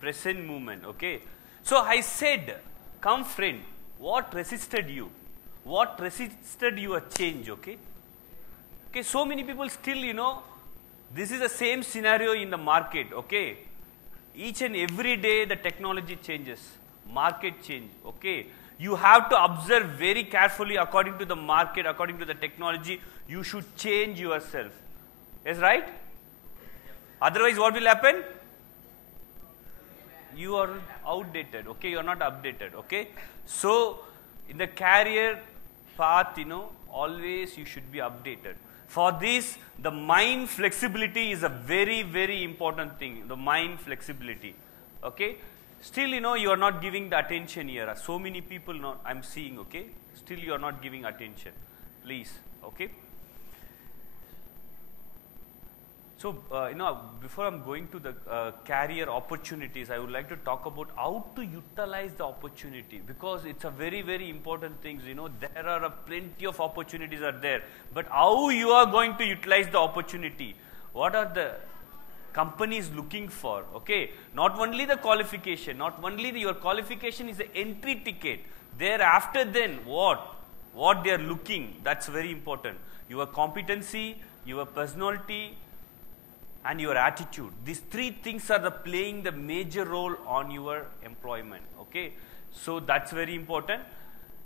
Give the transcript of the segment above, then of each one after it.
present moment, okay. So I said, come friend, what resisted you? What resisted your change, okay? Okay, so many people still, this is the same scenario in the market, okay. Each and every day the technology changes, market change, okay. You have to observe very carefully according to the market, according to the technology, you should change yourself. Yes, right? Otherwise, what will happen? You are outdated, okay, you are not updated, okay. So, in the career path, always you should be updated. For this, the mind flexibility is a very, very important thing, the mind flexibility, okay. Still, you are not giving the attention here. So many people I'm seeing, okay. Still, you are not giving attention. Please, okay. So, before I'm going to the career opportunities, I would like to talk about how to utilize the opportunity, because it's a very, very important thing. There are plenty of opportunities are there, but how you are going to utilize the opportunity? What are the companies looking for, okay? Not only the qualification, not only your qualification is the entry ticket. Thereafter then what they are looking, that's very important. Your competency, your personality, and your attitude. These three things are playing the major role on your employment, okay? So that's very important.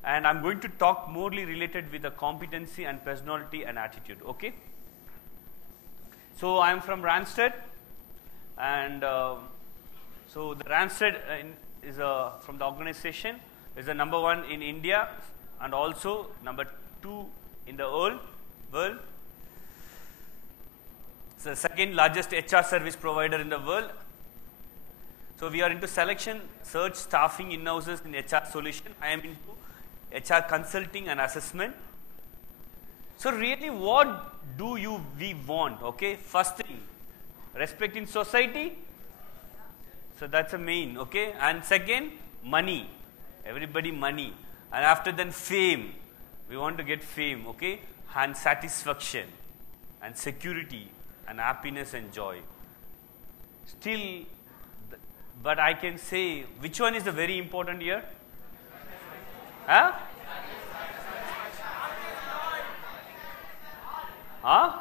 And I'm going to talk morely related with the competency and personality and attitude, okay? So I'm from Randstad. And so the Randstad is from the organization is the #1 in India and also #2 in the world. It's the second largest HR service provider in the world. So we are into selection, search, staffing, in-houses in HR solution. I am into HR consulting and assessment. So really, what do we want? Okay, first thing, respect in society. So that's a main, okay. And second, money. Everybody money. And after then fame. We want to get fame, okay. And satisfaction and security and happiness and joy. Still, but I can say, which one is the very important here? Huh? Huh?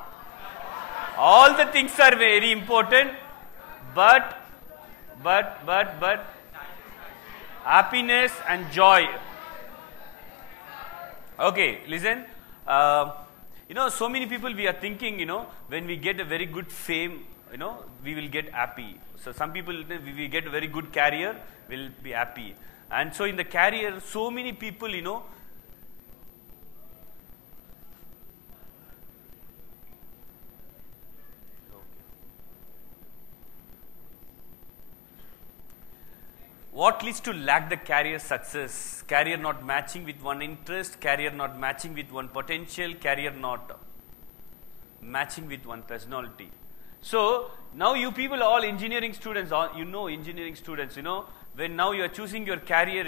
All the things are very important, but happiness and joy. Okay, listen. So many people we are thinking, when we get a very good fame, we will get happy. So some people, we get a very good career, will be happy. And so in the career, so many people, what leads to lack the career success? Career not matching with one interest, career not matching with one potential, career not matching with one personality. So now you people all engineering students, engineering students, when now you are choosing your career,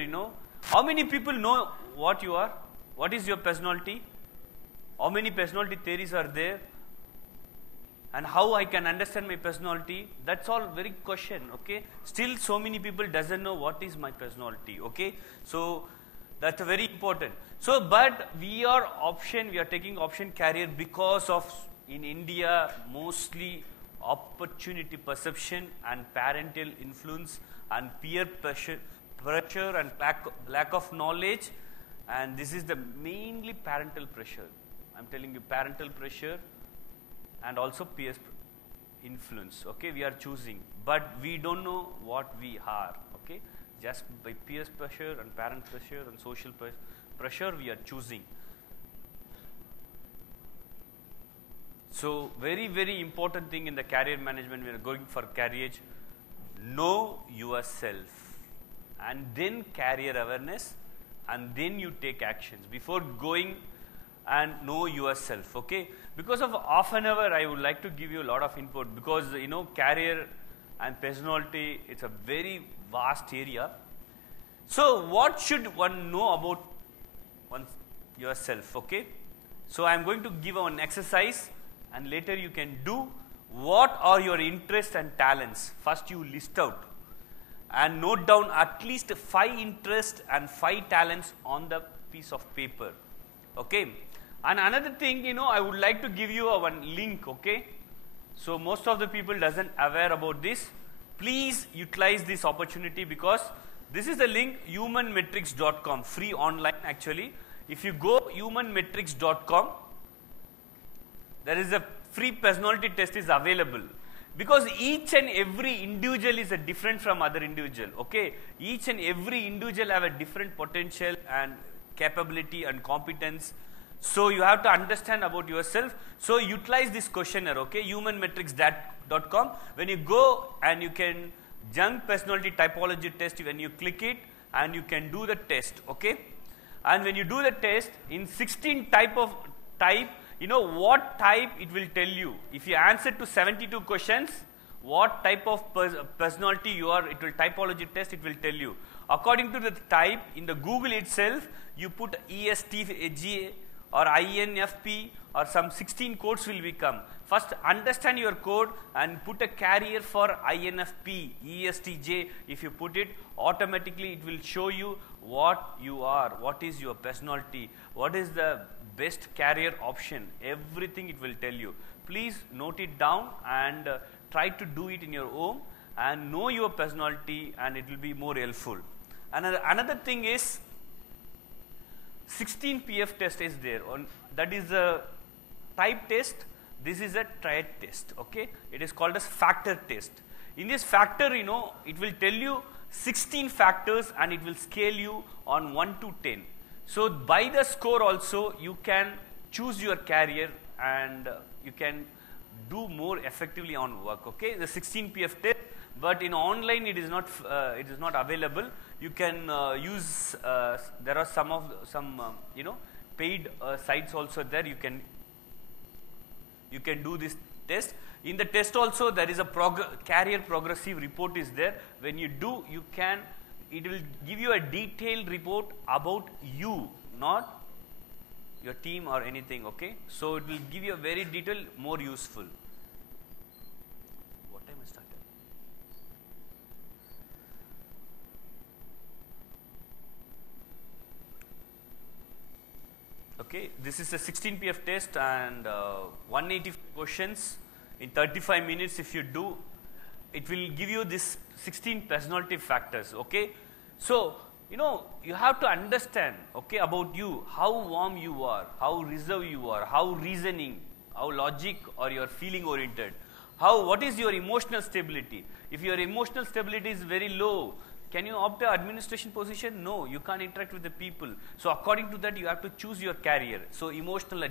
how many people know what you are? What is your personality? How many personality theories are there? And how I can understand my personality? That's all very question, okay? Still so many people doesn't know what is my personality, okay? So that's very important. So but we are taking option career because of in India mostly opportunity perception and parental influence and peer pressure and lack of knowledge, and this is the mainly parental pressure. I'm telling you, parental pressure and also peer influence, okay, we are choosing, but we don't know what we are, okay, just by peer pressure and parent pressure and social pressure we are choosing. So very, very important thing in the career management, we are going for career, know yourself, and then career awareness, and then you take actions before going and know yourself, okay. Because of half an hour, I would like to give you a lot of input, because career and personality, it's a very vast area. So what should one know about yourself, okay? So I am going to give an exercise, and later you can do what are your interests and talents. First you list out, and note down at least 5 interests and 5 talents on the piece of paper. Okay. And another thing, I would like to give you one link. Okay. So most of the people doesn't aware about this. Please utilize this opportunity, because this is the link humanmetrics.com, free online actually. If you go humanmetrics.com, there is a free personality test is available, because each and every individual is a different from other individual. Okay, each and every individual have a different potential and capability and competence. So you have to understand about yourself. So utilize this questionnaire. Okay, humanmetrics.com. When you go and you can junk personality typology test, when you click it and you can do the test. Okay, and when you do the test in 16 type, what type it will tell you. If you answer to 72 questions, what type of personality you are, it will typology test, it will tell you. According to the type, in the Google itself, you put ESTG or INFP or some 16 codes will become. First understand your code and put a carrier for INFP, ESTJ. If you put it, automatically it will show you what you are, what is your personality, what is the best carrier option, everything it will tell you. Please note it down and try to do it in your home and know your personality, and it will be more helpful. Another thing is 16 PF test is there. That is a type test. This is a triad test. Okay, it is called as factor test. In this factor, it will tell you 16 factors and it will scale you on 1 to 10. So by the score also you can choose your career and you can do more effectively on work. Okay, the 16 PF test, but in online it is not available. You can use there are some paid sites also there. You can do this test. In the test also there is a career progressive report is there. When you do, it will give you a detailed report about you, not your team or anything. Okay, so it will give you a very detailed, more useful. What time I started? Okay, this is a 16 PF test and 180 questions in 35 minutes. If you do, it will give you this 16 personality factors. Okay, so you have to understand, okay, about you, how warm you are, how reserved you are, how reasoning, how logic, or you are feeling oriented, what is your emotional stability. If your emotional stability is very low, can you opt an administration position? No, you can't interact with the people. So according to that, you have to choose your career. So emotional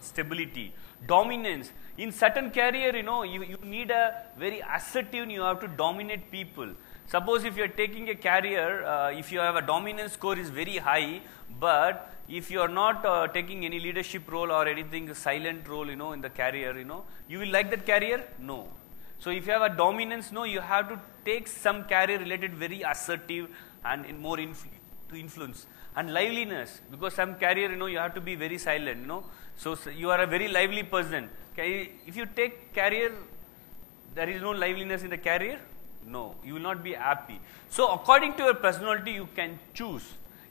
stability, dominance. In certain career, you need a very assertive, you have to dominate people. Suppose if you are taking a career, if you have a dominance score is very high, but if you are not taking any leadership role or anything, a silent role, in the career, you will like that career? No. So if you have a dominance, no, you have to take some career related very assertive and more to influence. And liveliness, because some career, you have to be very silent, So you are a very lively person. If you take career, there is no liveliness in the career, no, you will not be happy. So according to your personality, you can choose.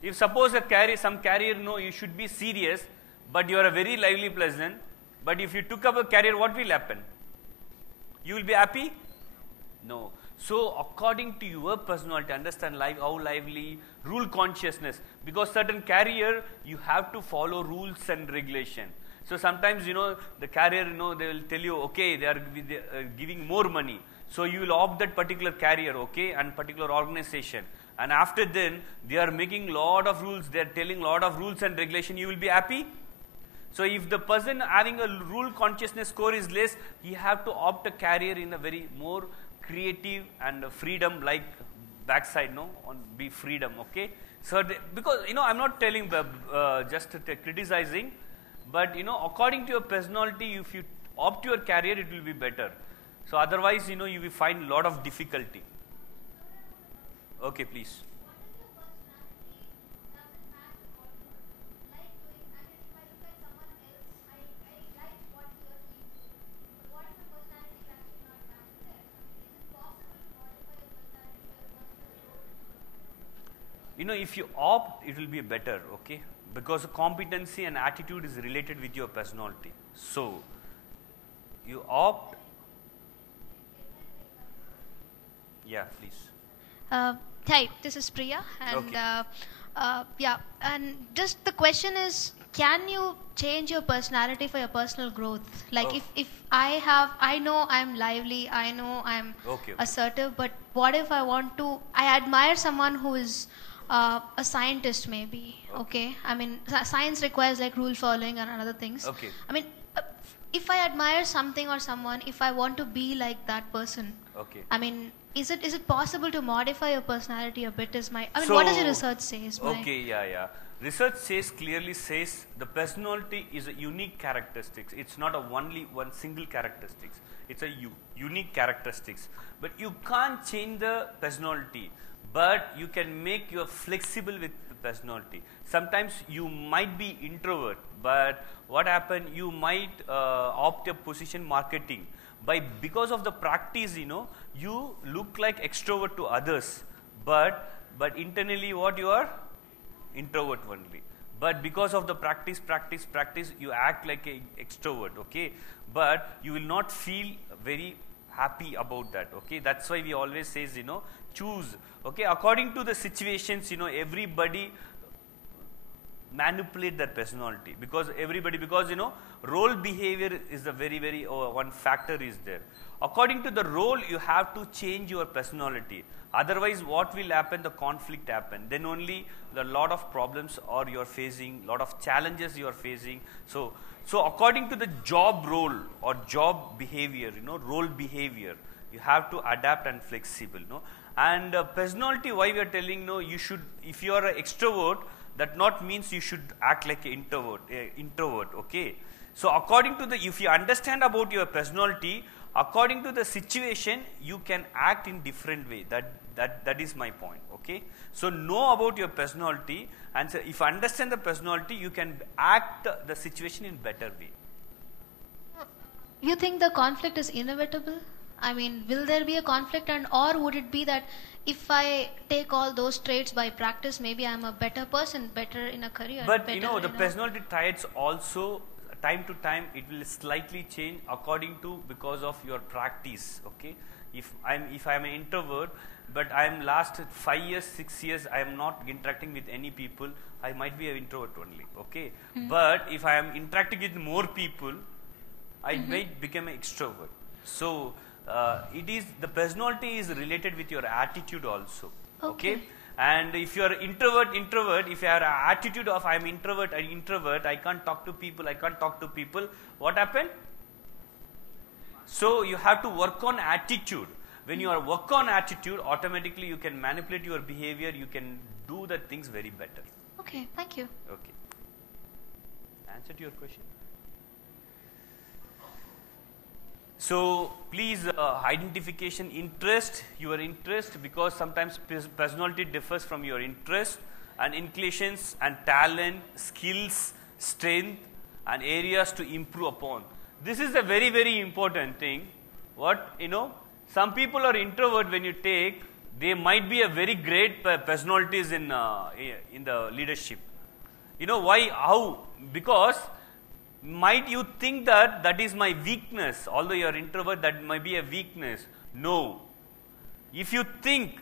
If suppose some career, no, you should be serious, but you are a very lively person. But if you took up a career, what will happen? You will be happy? No. So according to your personality, understand how lively, rule consciousness, because certain career you have to follow rules and regulation. So sometimes the career, they will tell you, okay, they are giving more money, so you will opt that particular career, okay, and particular organization. And after then they are making lot of rules, they are telling lot of rules and regulation. You will be happy? So if the person having a rule consciousness score is less, he have to opt a career in a very more creative and freedom like backside, be freedom. Okay, so because I'm not telling just criticizing, but according to your personality, if you opt your career, it will be better. So otherwise, you will find lot of difficulty. Okay, please. if you opt, it will be better, okay? Because competency and attitude is related with your personality. So, you opt. Yeah, please. Hi, this is Priya, and Okay. yeah, and just the question is, can you change your personality for your personal growth? Like, Oh. if I know I'm lively, I know I'm Okay, okay. assertive, but what if I admire someone who is a scientist, maybe, okay? I mean, science requires like rule following and other things. Okay. I mean, if I admire something or someone, if I want to be like that person, Okay. I mean, is it possible to modify your personality a bit? So, What does your research say? Okay, yeah. Research clearly says the personality is a unique characteristics. It's not only one single characteristics. It's a unique characteristics. But you can't change the personality. But you can make you flexible with the personality. Sometimes you might be introvert, but what happened? You might opt a position marketing. Because of the practice, you look like extrovert to others, but internally what you are? Introvert only. But because of the practice, you act like an extrovert, okay? But you will not feel very happy about that, okay? That's why we always says, choose, okay? According to the situations, everybody manipulate their personality, because role behavior is the very one factor is there. According to the role, you have to change your personality. Otherwise, what will happen? The conflict happen. Then only the lot of problems are you are facing, lot of challenges you are facing. So according to the job role or job behavior, role behavior, you have to adapt and flexible, And personality, why we are telling, you should, if you are an extrovert, that not means you should act like an introvert, okay? So according to if you understand about your personality, according to the situation, you can act in different way. That is my point, okay? So know about your personality, and so if you understand the personality, you can act the situation in better way. You think the conflict is inevitable? I mean, will there be a conflict, or would it be that if I take all those traits by practice, maybe I'm a better person, better in a career? But the personality traits also, time to time, it will slightly change according to, because of your practice, okay? If I'm an introvert, but I'm last 5 years, 6 years, I am not interacting with any people, I might be an introvert only, okay? But if I am interacting with more people, I might become an extrovert. So the personality is related with your attitude also, okay? And if you are introvert, if you have an attitude of I am introvert, I can't talk to people, what happened? So you have to work on attitude. When you are work on attitude, automatically you can manipulate your behavior, you can do the things very better. Okay, thank you. Okay. Answer to your question. So please identification your interest, because sometimes personality differs from your interest, and inclinations and talent, skills, strength, and areas to improve upon. This is a very important thing. Some people are introvert. When you take, they might be a very great personalities in the leadership. Why? How? Because might you think that is my weakness, although you are introvert, that might be a weakness. No. If you think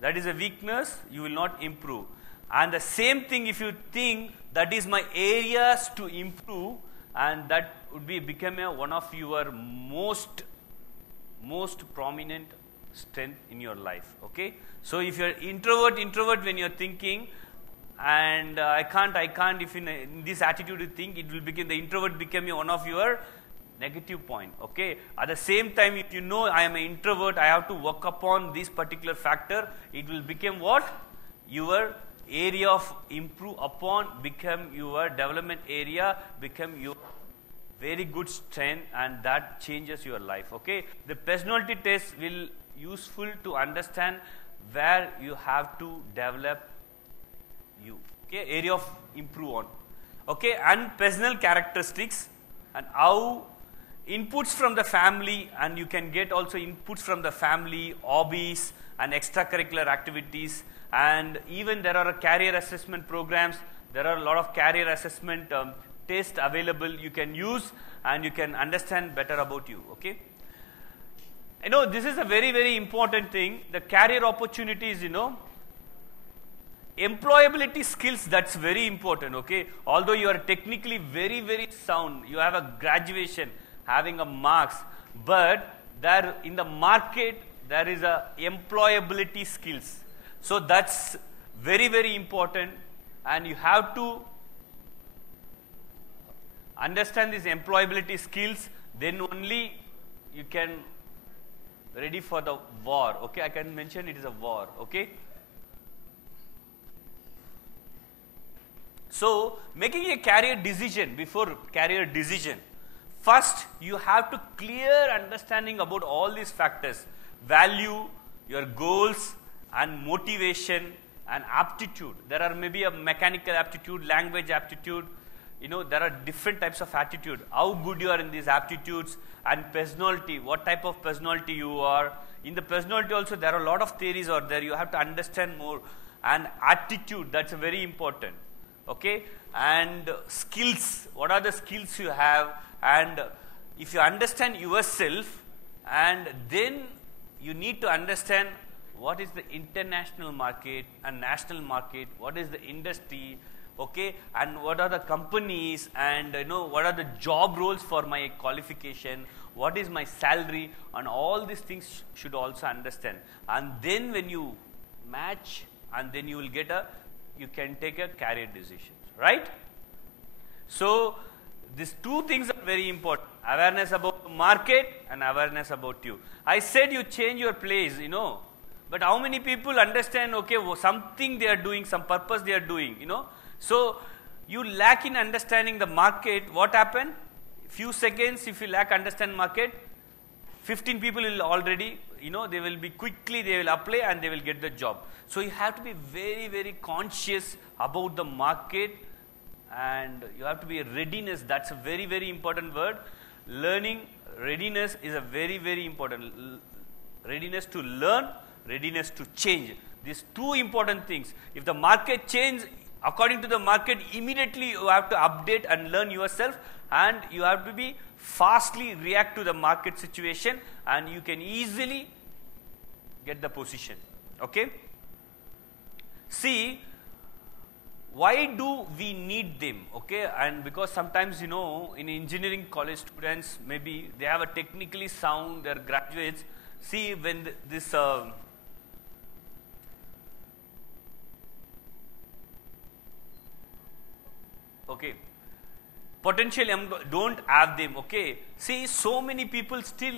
that is a weakness, you will not improve. And the same thing, if you think that is my areas to improve, and that would become one of your most prominent strength in your life, okay? So if you are introvert when you are thinking, and I can't, if in this attitude you think, it will become, the introvert become one of your negative point, okay? At the same time, if you know I am an introvert, I have to work upon this particular factor, it will become what? Your area of improve upon, become your development area, become your very good strength, and that changes your life, okay? The personality test will useful to understand where you have to develop you, okay, area of improve on, okay? And personal characteristics, and how inputs from the family, and you can get also inputs from the family, hobbies, and extracurricular activities, and even there are career assessment programs. There are a lot of career assessment tests available you can use, and you can understand better about you. Okay. This is a very, very important thing. The career opportunities, employability skills, that's very important. Okay. Although you are technically very, very sound, you have a graduation, having a marks, but there in the market there is a employability skills. So that's very, very important, and you have to understand these employability skills, then only you can ready for the war. Okay, I can mention it is a war. Okay. So making a career decision, before career decision, first you have to clear understanding about all these factors: value, your goals, and motivation, and aptitude. There are maybe a mechanical aptitude, language aptitude. There are different types of attitude. How good you are in these aptitudes, and personality, what type of personality you are. In the personality also there are a lot of theories out there. You have to understand more. And attitude, that's very important. Okay. And skills, what are the skills you have, and if you understand yourself, and then you need to understand what is the international market and national market, what is the industry. Okay, and what are the companies, and what are the job roles for my qualification, what is my salary, and all these things should also understand. And then when you match, and then you will you can take a career decision, right? So these two things are very important: awareness about the market and awareness about you. I said you change your place, but how many people understand? Okay, something they are doing, some purpose they are doing, So you lack in understanding the market. What happened? Few seconds, if you lack understand market, 15 people will already, they will be quickly, they will apply and they will get the job. So you have to be very, very conscious about the market, and you have to be readiness. That's a very, very important word. Learning readiness is a very, very important. Readiness to learn, readiness to change. These two important things. If the market changes, according to the market, immediately you have to update and learn yourself, and you have to be fastly react to the market situation, and you can easily get the position. Okay. See, why do we need them? Okay, and because sometimes in engineering college students, maybe they have a technically sound, they're graduates. See, when this okay, potentially don't have them. Okay, see, so many people still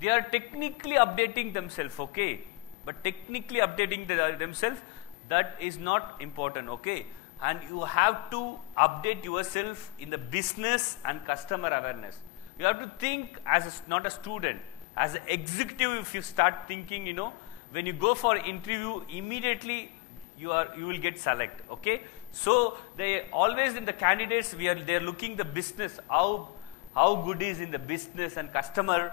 they are technically updating themselves. Okay, but technically updating themselves, that is not important. Okay, and you have to update yourself in the business and customer awareness. You have to think as not a student, as an executive. If you start thinking, when you go for interview, immediately you will get select. Okay. So they always in the candidates, they're looking the business, how good is in the business and customer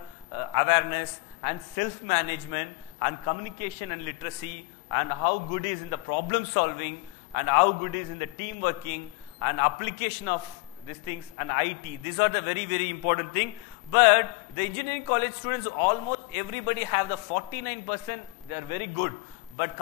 awareness and self management and communication and literacy, and how good is in the problem solving, and how good is in the team working and application of these things and IT. These are the very, very important thing. But the engineering college students, almost everybody have the 49%, they are very good. But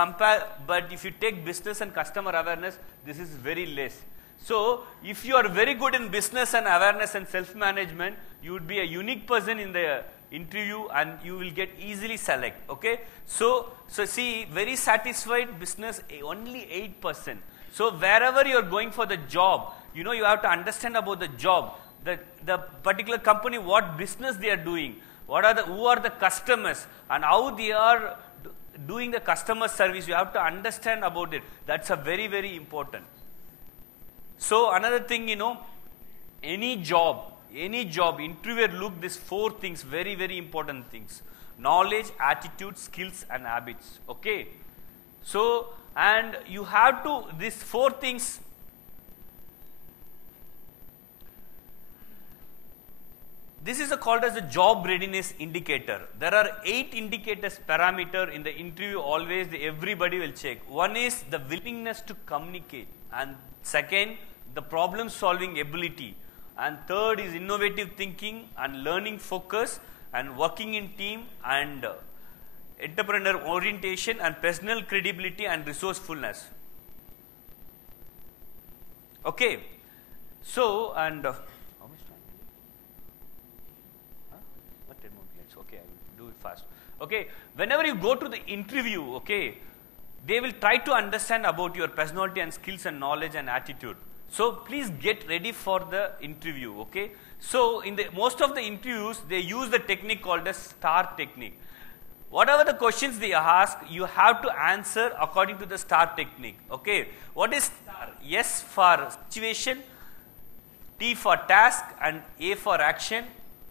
if you take business and customer awareness, this is very less. So if you are very good in business and awareness and self-management, you would be a unique person in the interview, and you will get easily select. Okay. So see, very satisfied business, only 8%. So wherever you are going for the job, you have to understand about the job, the particular company, what business they are doing, who are the customers, and how they are doing the customer service. You have to understand about it. That's a very, very important. So another thing, any job, interviewer look these 4 things, very, very important things: knowledge, attitude, skills, and habits. Okay. So, and you have to, these 4 things, This is called as the job readiness indicator. There are 8 indicators parameter in the interview always everybody will check. One is the willingness to communicate, and second the problem solving ability, and third is innovative thinking and learning focus and working in team and entrepreneur orientation and personal credibility and resourcefulness. Okay, so and how much time? What 10 more minutes? Okay, I will do it fast. Okay, whenever you go to the interview, okay, they will try to understand about your personality and skills and knowledge and attitude. So please get ready for the interview. Okay, so in the most of the interviews they use the technique called as STAR technique. Whatever the questions they ask, you have to answer according to the STAR technique. Okay, what is STAR? S for situation, T for task, and A for action,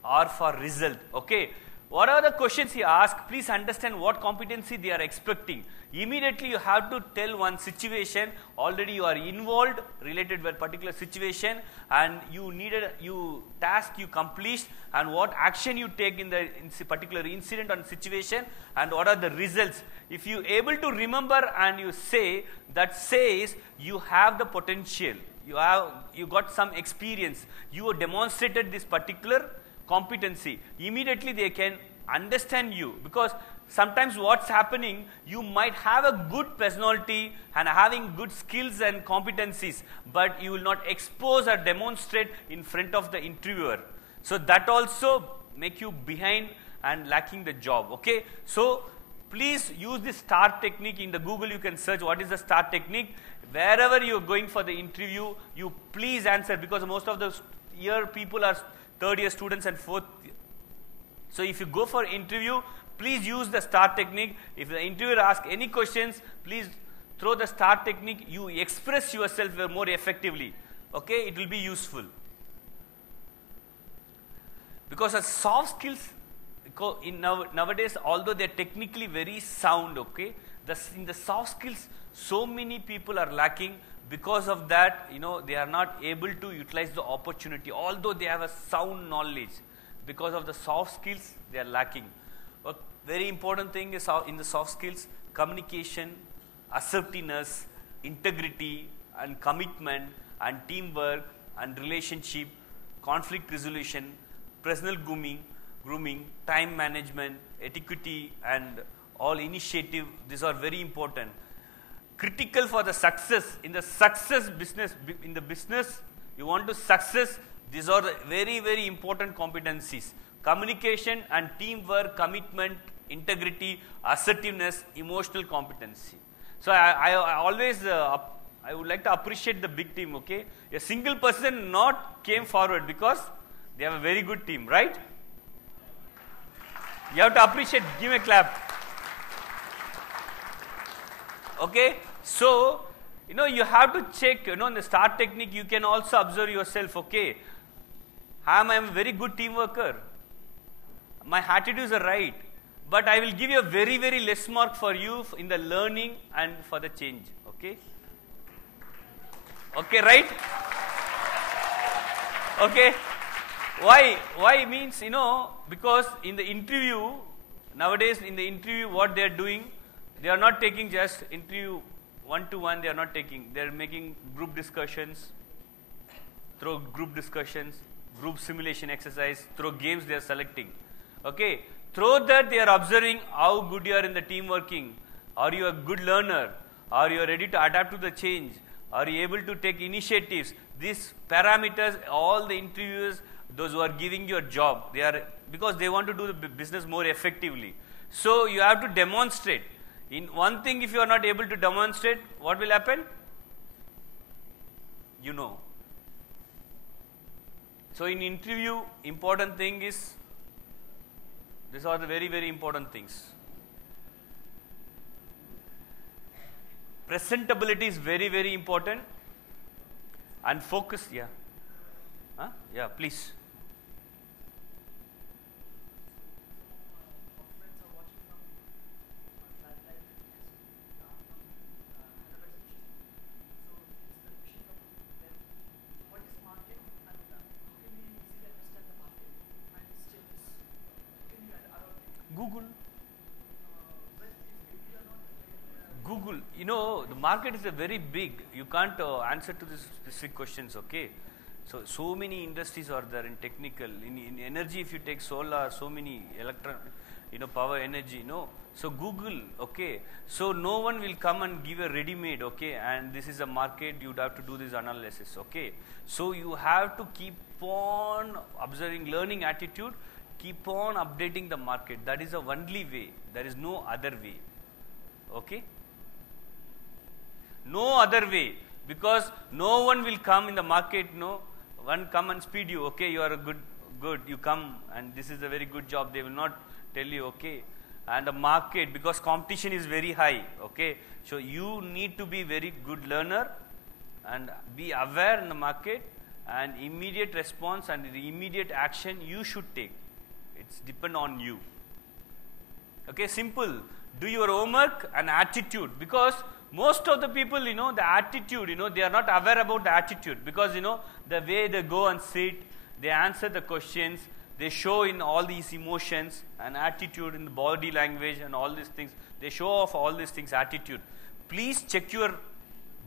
R for result. Okay, whatever the questions he asks, please understand what competency they are expecting. Immediately you have to tell one situation, already you are involved related with particular situation, and you task you complete, and what action you take in the particular incident or situation, and what are the results. If you able to remember and you say, that says you have the potential, you got some experience, you have demonstrated this particular competency. Immediately they can understand you, because sometimes what's happening, you might have a good personality and having good skills and competencies, but you will not expose or demonstrate in front of the interviewer. So that also make you behind and lacking the job. Okay, so please use this STAR technique. In the Google you can search what is the STAR technique. Wherever you are going for the interview, you please answer, because most of the year people are third year students and fourth. So if you go for interview, please use the STAR technique. If the interviewer asks any questions, please throw the STAR technique. You express yourself more effectively. Okay, it will be useful. Because of soft skills, nowadays, although they are technically very sound, okay, in the soft skills, so many people are lacking. Because of that, they are not able to utilize the opportunity, although they have a sound knowledge. Because of the soft skills, they are lacking. A very important thing is in the soft skills, communication, assertiveness, integrity, and commitment, and teamwork, and relationship, conflict resolution, personal grooming, time management, etiquette, and all initiative. These are very important. Critical for the success in the business you want to success. These are the very, very important competencies: communication and teamwork, commitment, integrity, assertiveness, emotional competency. So I always I would like to appreciate the big team. Okay, a single person not came forward because they have a very good team, right? You have to appreciate. Give a clap. Okay, so you have to check. In the STAR technique, you can also observe yourself. Okay, I am a very good team worker. My attitudes are right, but I will give you a very, very less mark for you in the learning and for the change. Okay. Okay, right? Okay. Why? Why means, because in the interview, nowadays in the interview what they are doing, they are not taking just interview one-to-one, they are not taking, they are making group discussions, through group discussions, group simulation exercise, through games they are selecting. Okay, through that they are observing how good you are in the team working. Are you a good learner? Are you ready to adapt to the change? Are you able to take initiatives? These parameters, all the interviewers, those who are giving you a job, they are, because they want to do the business more effectively. So you have to demonstrate. In one thing, if you are not able to demonstrate, what will happen? So in interview, important thing is, these are the very, very important things. Presentability is very, very important, and focus. Yeah. Yeah, please. Google, the market is a very big. You can't answer to these specific questions, okay? So many industries are there in technical, in energy. If you take solar, so many electron, power energy, So Google, okay? So no one will come and give a ready-made, okay? And this is a market, you'd have to do this analysis, okay? So you have to keep on observing, learning attitude, keep on updating the market. That is the only way. There is no other way, okay? No other way, because no one will come in the market, one come and speed you, okay, you are a good, you come and this is a very good job, they will not tell you, okay. And the market, because competition is very high, okay, so you need to be very good learner and be aware in the market, and immediate response and the immediate action you should take. It's depend on you. Okay, simple. Do your homework and attitude, because most of the people, the attitude, they are not aware about the attitude, because, the way they go and sit, they answer the questions, they show in all these emotions and attitude in the body language and all these things. They show off all these things, attitude. Please check your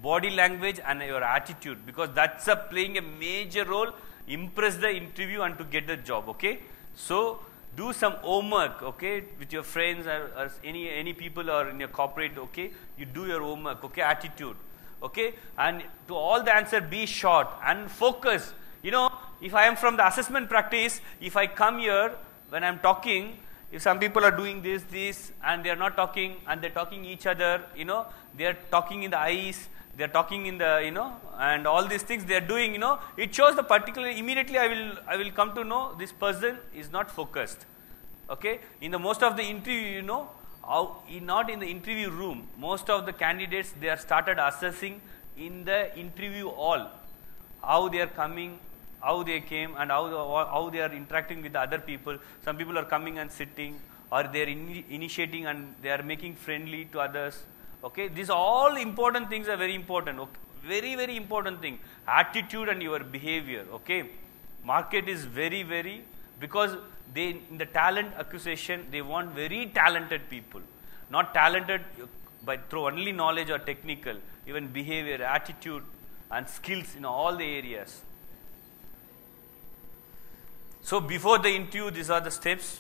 body language and your attitude, because that's playing a major role, impress the interview and to get the job, okay. So do some homework, okay, with your friends or any people or in your corporate, okay. You do your homework, okay, attitude, okay. And to all the answer, be short and focus. If I am from the assessment practice, if I come here when I am talking, if some people are doing this and they are not talking and they are talking each other, they are talking in the eyes, they are talking in the, and all these things they are doing, it shows the particular, immediately I will come to know this person is not focused, okay. In the most of the interview, not in the interview room, most of the candidates, they are started assessing in the interview hall, how they are coming, how they came, and how they are interacting with the other people. Some people are coming and sitting, or they are initiating and they are making friendly to others, okay. These all important things are very important, okay? Very, very important thing. Attitude and your behavior, okay. Market is very, very, because in the talent acquisition, they want very talented people, not talented through only knowledge or technical, even behavior, attitude and skills in all the areas. So before the interview, these are the steps.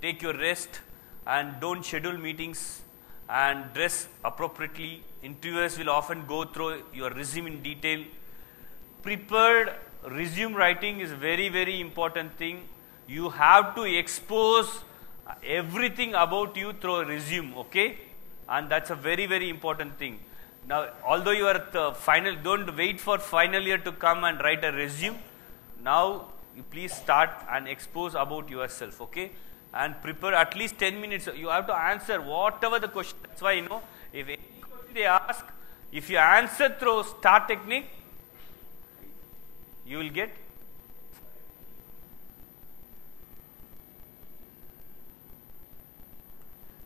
Take your rest and don't schedule meetings and dress appropriately. Interviewers will often go through your resume in detail. Prepared resume writing is very, very important thing. You have to expose everything about you through a resume, okay? And that's a very, very important thing. Now, although you are at the final, don't wait for final year to come and write a resume. Now, you please start and expose about yourself, okay? And prepare at least 10 minutes. You have to answer whatever the question. That's why, if any question they ask, if you answer through STAR technique, you will get.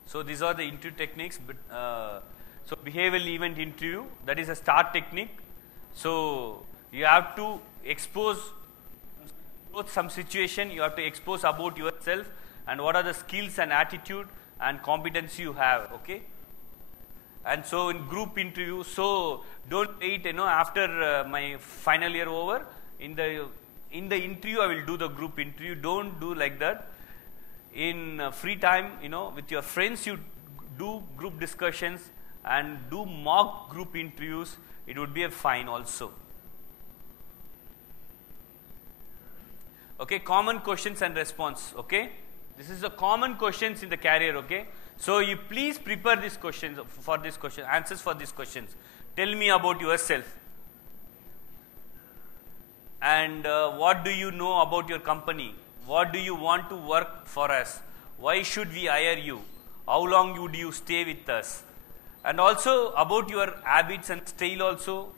So these are the interview techniques. But so behavioral event interview, that is a STAR technique. So you have to expose some situation, you have to expose about yourself and what are the skills and attitude and competence you have, okay. And so in group interview, so don't wait, after my final year over, in the interview I will do the group interview. Don't do like that. In free time, with your friends, you do group discussions and do mock group interviews. It would be a fine also. Okay, common questions and response, okay. This is the common questions in the career, okay. So you please prepare these questions for this question, answers for these questions. Tell me about yourself. And what do you know about your company? What do you want to work for us? Why should we hire you? How long would you stay with us? And also about your habits and style also,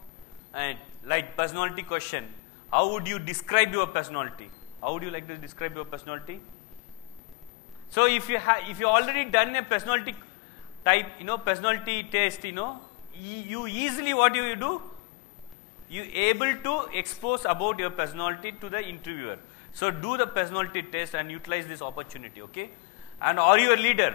and like personality question. How would you describe your personality? How would you like to describe your personality? So if you already done a personality type, personality test, you easily what do you do? You able to expose about your personality to the interviewer. So do the personality test and utilize this opportunity, okay? And are you a leader?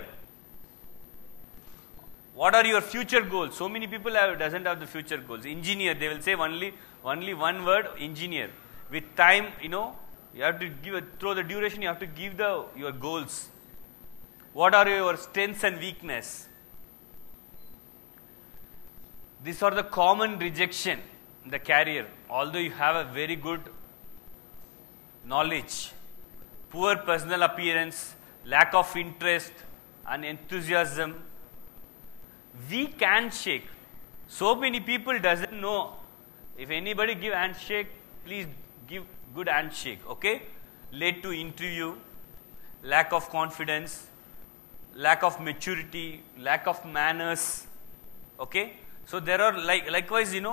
what are your future goals? So many people doesn't have the future goals. Engineer, they will say only one word, engineer. With time, you have to through the duration, you have to give your goals. What are your strengths and weakness? These are the common rejection in the career. Although you have a very good knowledge, poor personal appearance, lack of interest and enthusiasm, weak handshake. So many people doesn't know. If anybody give handshake, please give good handshake, okay? Late to interview, lack of confidence, lack of maturity, lack of manners, okay? So there are likewise, in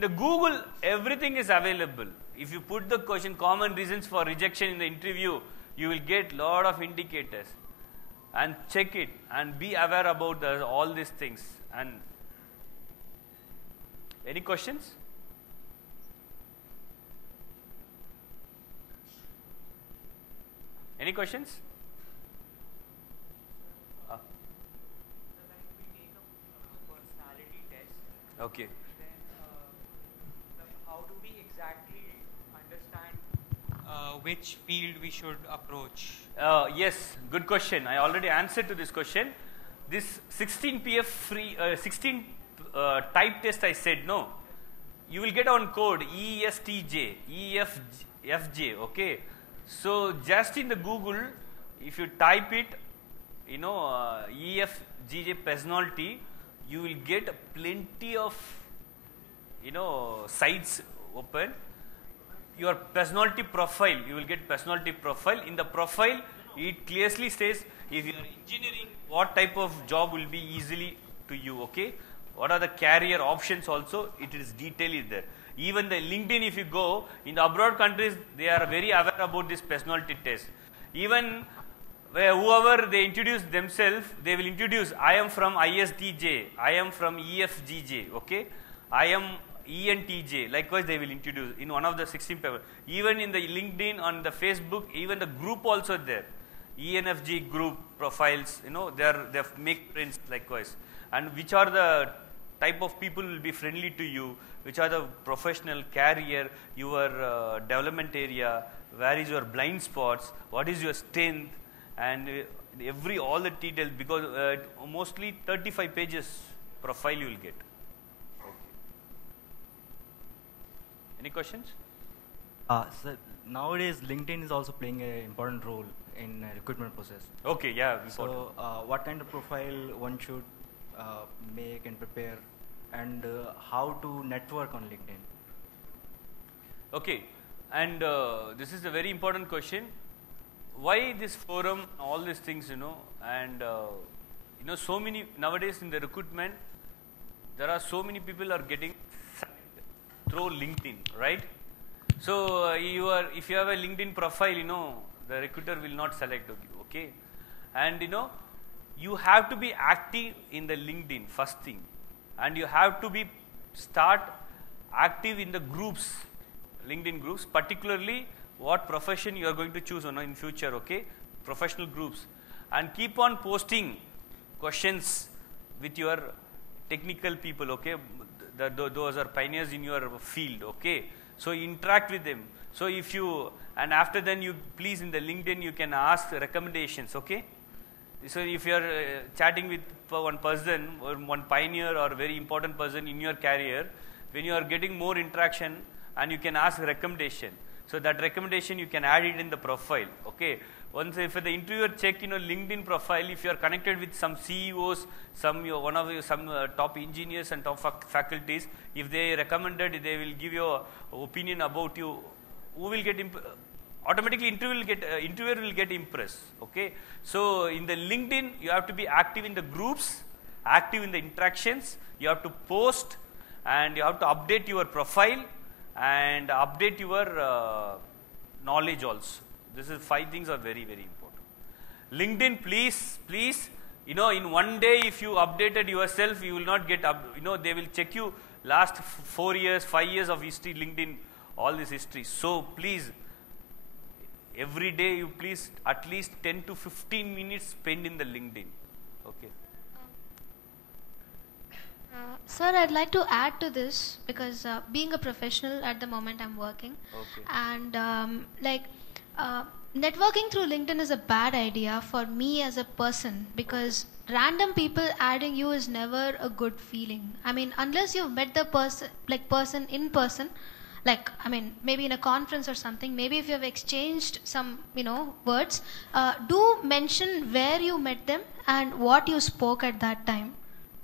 the Google, everything is available. If you put the question common reasons for rejection in the interview, you will get lot of indicators. And check it and be aware about all these things. And any questions? Any questions? Okay. Then, how do we exactly understand which field we should approach? Yes, good question. I already answered to this question. This 16 PF free, 16 type test I said no. You will get on code ESTJ, EFJ, okay. So just in the Google, if you type it, EFGJ personality, you will get plenty of sites open. Your personality profile, you will get personality profile. In the profile, it clearly says if you are engineering, what type of job will be easily to you, okay? What are the career options also, it is detailed there. Even the LinkedIn, if you go, in the abroad countries, they are very aware about this personality test. Even whoever they introduce themselves, they will introduce, I am from ISTJ, I am from EFGJ, okay? I am ENTJ, likewise they will introduce in one of the 16 paper. Even in the LinkedIn, on the Facebook, even the group also there. ENFG group profiles, they make friends likewise. And which are the type of people will be friendly to you, which are the professional, career, your development area, where is your blind spots, what is your strength, and all the details, because mostly 35 pages profile you will get. Okay. Any questions? So nowadays LinkedIn is also playing an important role in recruitment process. Okay, yeah, important. So what kind of profile one should make and prepare, and how to network on LinkedIn? Okay, and this is a very important question. Why this forum, all these things, and so many nowadays in the recruitment, there are so many people are getting through LinkedIn, right? So if you have a LinkedIn profile, the recruiter will not select you, okay? And you have to be active in the LinkedIn first thing, and you have to be start active in the groups, LinkedIn groups, particularly what profession you are going to choose in future, okay? Professional groups, and keep on posting questions with your technical people, okay? Those are pioneers in your field, okay? So interact with them. So and after then you please in the LinkedIn you can ask recommendations, okay? So if you are chatting with one person or one pioneer or very important person in your career, when you are getting more interaction, and you can ask recommendation. So that recommendation you can add it in the profile, okay? Once if the interviewer check LinkedIn profile, if you are connected with some CEOs, some top engineers and top faculties, if they recommended, they will give you opinion about you. Who will get automatically interviewer will get impressed, okay? So in the LinkedIn, you have to be active in the groups, active in the interactions. You have to post, and you have to update your profile, and update your knowledge also. This is 5 things are very, very important. LinkedIn, please, in one day if you updated yourself, you will not get they will check you last 4 years, 5 years of history, LinkedIn, all this history. So please, every day you please at least 10 to 15 minutes spend in the LinkedIn, okay? Sir, I'd like to add to this because being a professional at the moment I'm working, Okay. and networking through LinkedIn is a bad idea for me as a person because random people adding you is never a good feeling. I mean, unless you've met the person in person, maybe in a conference or something, maybe if you have exchanged some, words, do mention where you met them and what you spoke at that time.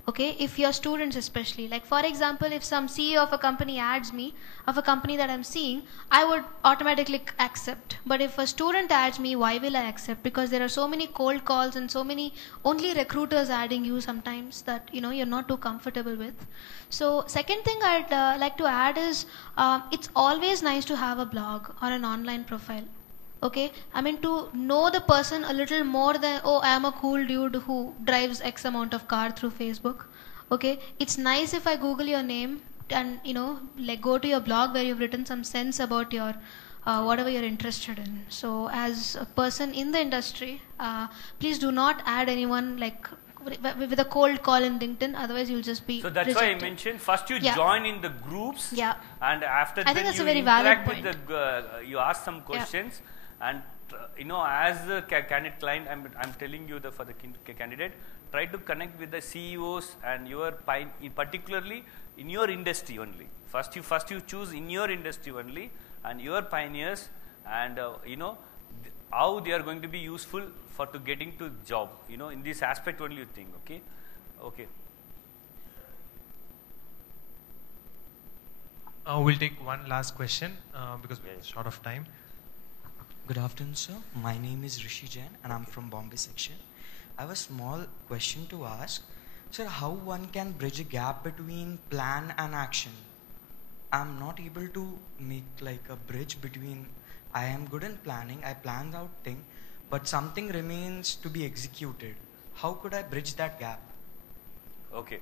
Okay, if you're students especially, like for example, if some CEO of a company adds me, of a company that I'm seeing, I would automatically accept. But if a student adds me, why will I accept? Because there are so many cold calls and so many only recruiters adding you sometimes that you're not too comfortable with. So second thing I'd like to add is it's always nice to have a blog or an online profile. Okay, I mean to know the person a little more than, oh, I am a cool dude who drives X amount of car through Facebook. Okay, it's nice if I Google your name and go to your blog where you've written some sense about your whatever you're interested in. So as a person in the industry, please do not add anyone with a cold call in LinkedIn, otherwise you'll just be So that's rejected. why I mentioned first you Yeah. join in the groups, Yeah. and after I that think that's you a very valid interact with the you ask some questions, and as the candidate client, I'm telling you for the candidate, try to connect with the CEOs and your particularly in your industry only. First you choose in your industry only and your pioneers, and how they are going to be useful for to getting to job. In this aspect only you think. Okay. We'll take one last question because we're short of time. Good afternoon, sir. My name is Rishi Jain and I'm from Bombay section. I have a small question to ask. Sir, how one can bridge a gap between plan and action? I'm not able to make like a bridge between I am good in planning, I planned out thing, but something remains to be executed. How could I bridge that gap? Okay.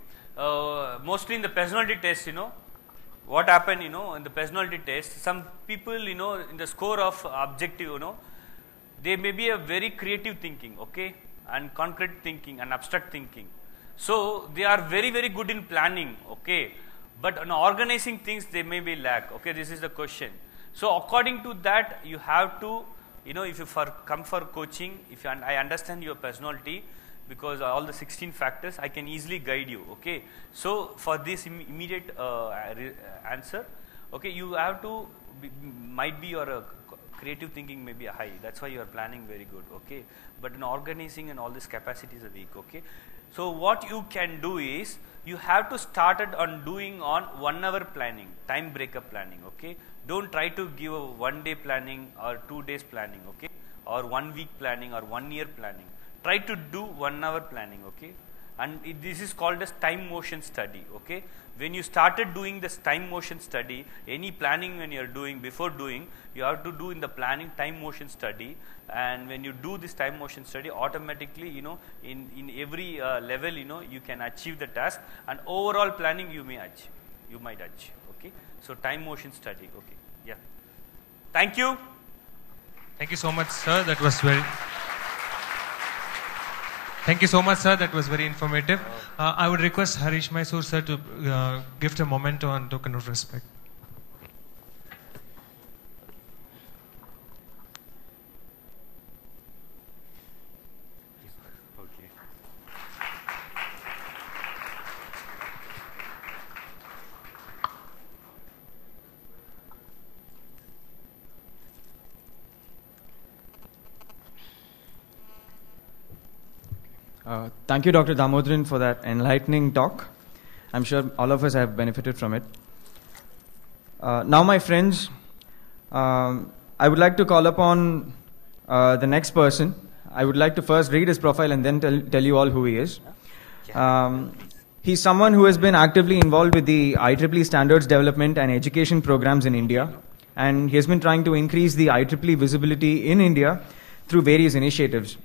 Mostly in the personality test, what happened, in the personality test, some people, in the score of objective, they may be a very creative thinking, okay, and concrete thinking and abstract thinking. So they are very, very good in planning, okay, but in organizing things they may be lack. Okay, this is the question. So according to that, you have to, if you come for coaching, I understand your personality, because all the 16 factors, I can easily guide you. Okay, so for this immediate answer, okay, you have to might be your creative thinking may be high. That's why you are planning very good. Okay, but in organizing and all this capacities are weak. Okay, so what you can do is you have to start it on doing on 1 hour planning, time breakup planning. Okay, don't try to give a 1 day planning or 2 days planning. Okay, or 1 week planning or 1 year planning. Try to do 1 hour planning, okay, and this is called as time motion study. Okay, when you started doing this time motion study, any planning when you are doing, before doing, you have to do in the planning time motion study, and when you do this time motion study, automatically, in every level, you can achieve the task, and overall planning you might achieve. Okay, so time motion study. Okay, yeah. Thank you. Thank you so much, sir. That was very. Thank you so much, sir. That was very informative. I would request Harish Mysore, sir, to gift a memento and token of respect. Okay. Thank you, Dr. Damodaran, for that enlightening talk. I'm sure all of us have benefited from it. Now, my friends, I would like to call upon the next person. I would like to first read his profile and then tell you all who he is. He's someone who has been actively involved with the IEEE standards development and education programs in India, and he has been trying to increase the IEEE visibility in India through various initiatives.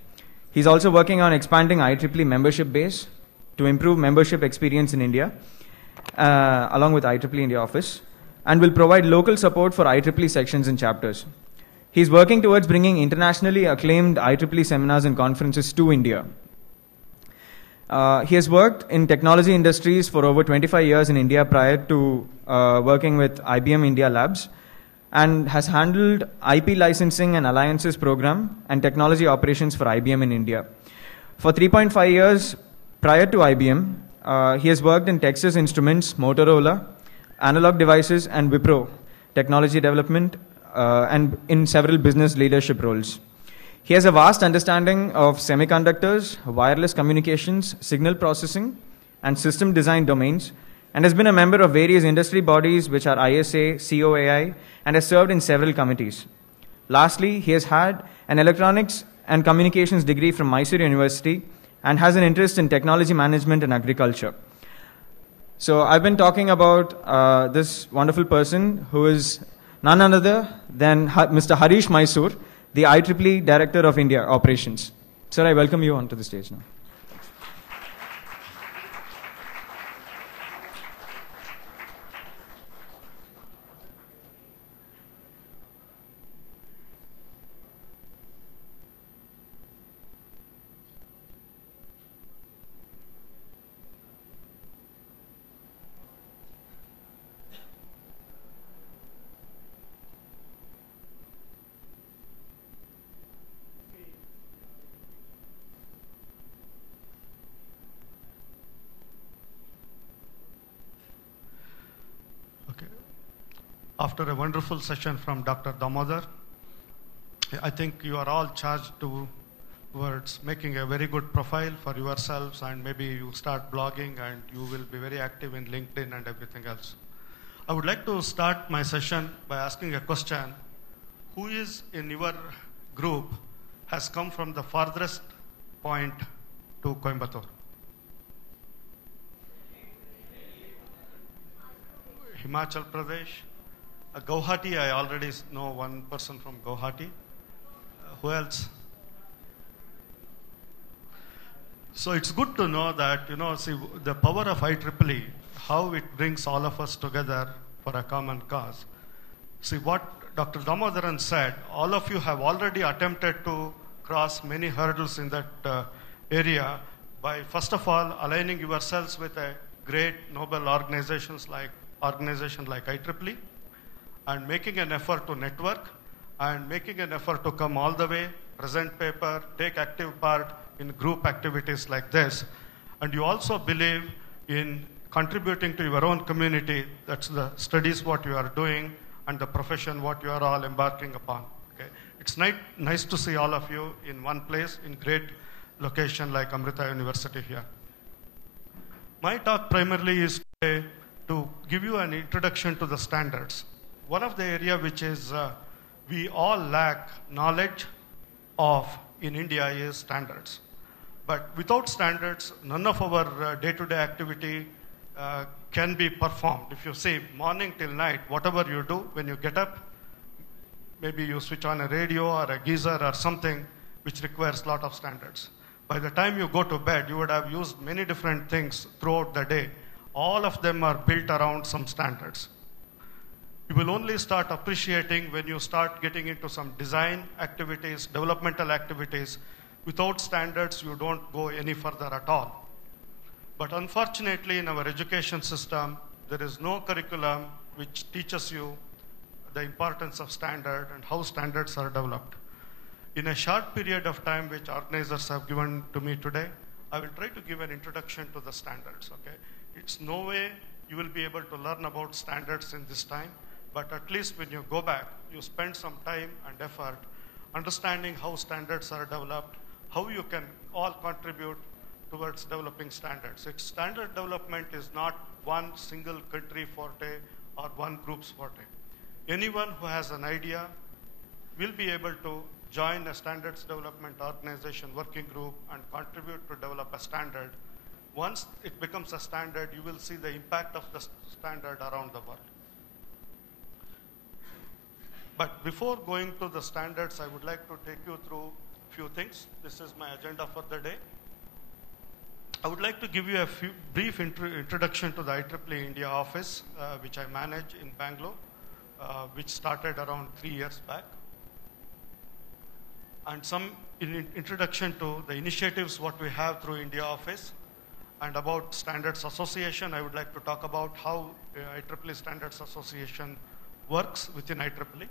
He's also working on expanding IEEE membership base to improve membership experience in India, along with IEEE India office, and will provide local support for IEEE sections and chapters. He's working towards bringing internationally acclaimed IEEE seminars and conferences to India. He has worked in technology industries for over 25 years in India prior to working with IBM India Labs, and has handled IP licensing and alliances program and technology operations for IBM in India. For 3.5 years prior to IBM, he has worked in Texas Instruments, Motorola, Analog Devices, and Wipro technology development and in several business leadership roles. He has a vast understanding of semiconductors, wireless communications, signal processing, and system design domains, and has been a member of various industry bodies which are ISA, COAI, and has served in several committees. Lastly, he has had an electronics and communications degree from Mysore University and has an interest in technology management and agriculture. So I've been talking about this wonderful person who is none other than Mr. Harish Mysore, the IEEE Director of India Operations. Sir, I welcome you onto the stage now. After a wonderful session from Dr. Damodar, I think you are all charged towards making a very good profile for yourselves, and maybe you start blogging and you will be very active in LinkedIn and everything else. I would like to start my session by asking a question. Who is in your group has come from the farthest point to Coimbatore? Himachal Pradesh. Guwahati, I already know one person from Guwahati. Who else? So it's good to know that, see, the power of IEEE, how it brings all of us together for a common cause. See, what Dr. Damodaran said, all of you have already attempted to cross many hurdles in that area by, first of all, aligning yourselves with a great noble organization like IEEE, and making an effort to network, and making an effort to come all the way, present paper, take active part in group activities like this. And you also believe in contributing to your own community. That's the studies what you are doing and the profession what you are all embarking upon. Okay? It's nice to see all of you in one place, in great location like Amrita University here. My talk primarily is today to give you an introduction to the standards. One of the area which is we all lack knowledge of in India is standards. But without standards, none of our day-to-day activity can be performed. If you say morning till night, whatever you do, when you get up, maybe you switch on a radio or a geyser or something which requires a lot of standards. By the time you go to bed, you would have used many different things throughout the day. All of them are built around some standards. You will only start appreciating when you start getting into some design activities, developmental activities. Without standards, you don't go any further at all. But unfortunately, in our education system, there is no curriculum which teaches you the importance of standard and how standards are developed. In a short period of time, which organizers have given to me today, I will try to give an introduction to the standards. Okay? It's no way you will be able to learn about standards in this time. But at least when you go back, you spend some time and effort understanding how standards are developed, how you can all contribute towards developing standards. Standard development is not one single country forte or one group's forte. Anyone who has an idea will be able to join a standards development organization working group and contribute to develop a standard. Once it becomes a standard, you will see the impact of the standard around the world. But before going to the standards, I would like to take you through a few things. This is my agenda for the day. I would like to give you a brief introduction to the IEEE India office, which I manage in Bangalore, which started around 3 years back. And some introduction to the initiatives what we have through India office, And about Standards Association, I would like to talk about how IEEE Standards Association works within IEEE.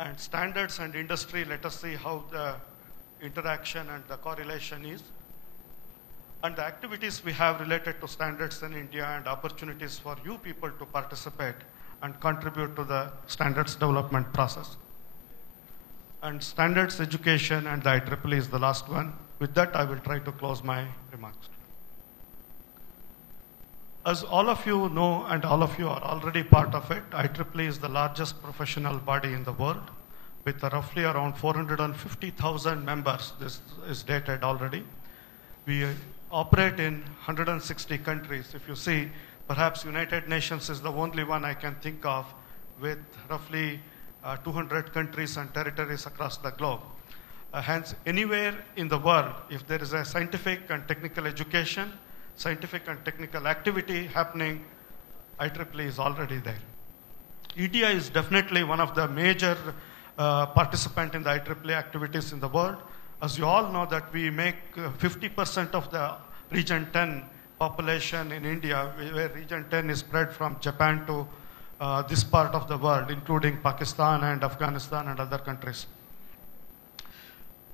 And standards and industry, let us see how the interaction and the correlation is. And the activities we have related to standards in India and opportunities for you people to participate and contribute to the standards development process. And standards education and the IEEE is the last one. With that, I will try to close my remarks. As all of you know, and all of you are already part of it, IEEE is the largest professional body in the world with roughly around 450,000 members. This is dated already. We operate in 160 countries. If you see, perhaps United Nations is the only one I can think of with roughly 200 countries and territories across the globe. Hence, anywhere in the world, if there is a scientific and technical education, scientific and technical activity happening, IEEE is already there. India is definitely one of the major participants in the IEEE activities in the world. As you all know that we make 50% of the Region 10 population in India, where Region 10 is spread from Japan to this part of the world, including Pakistan and Afghanistan and other countries.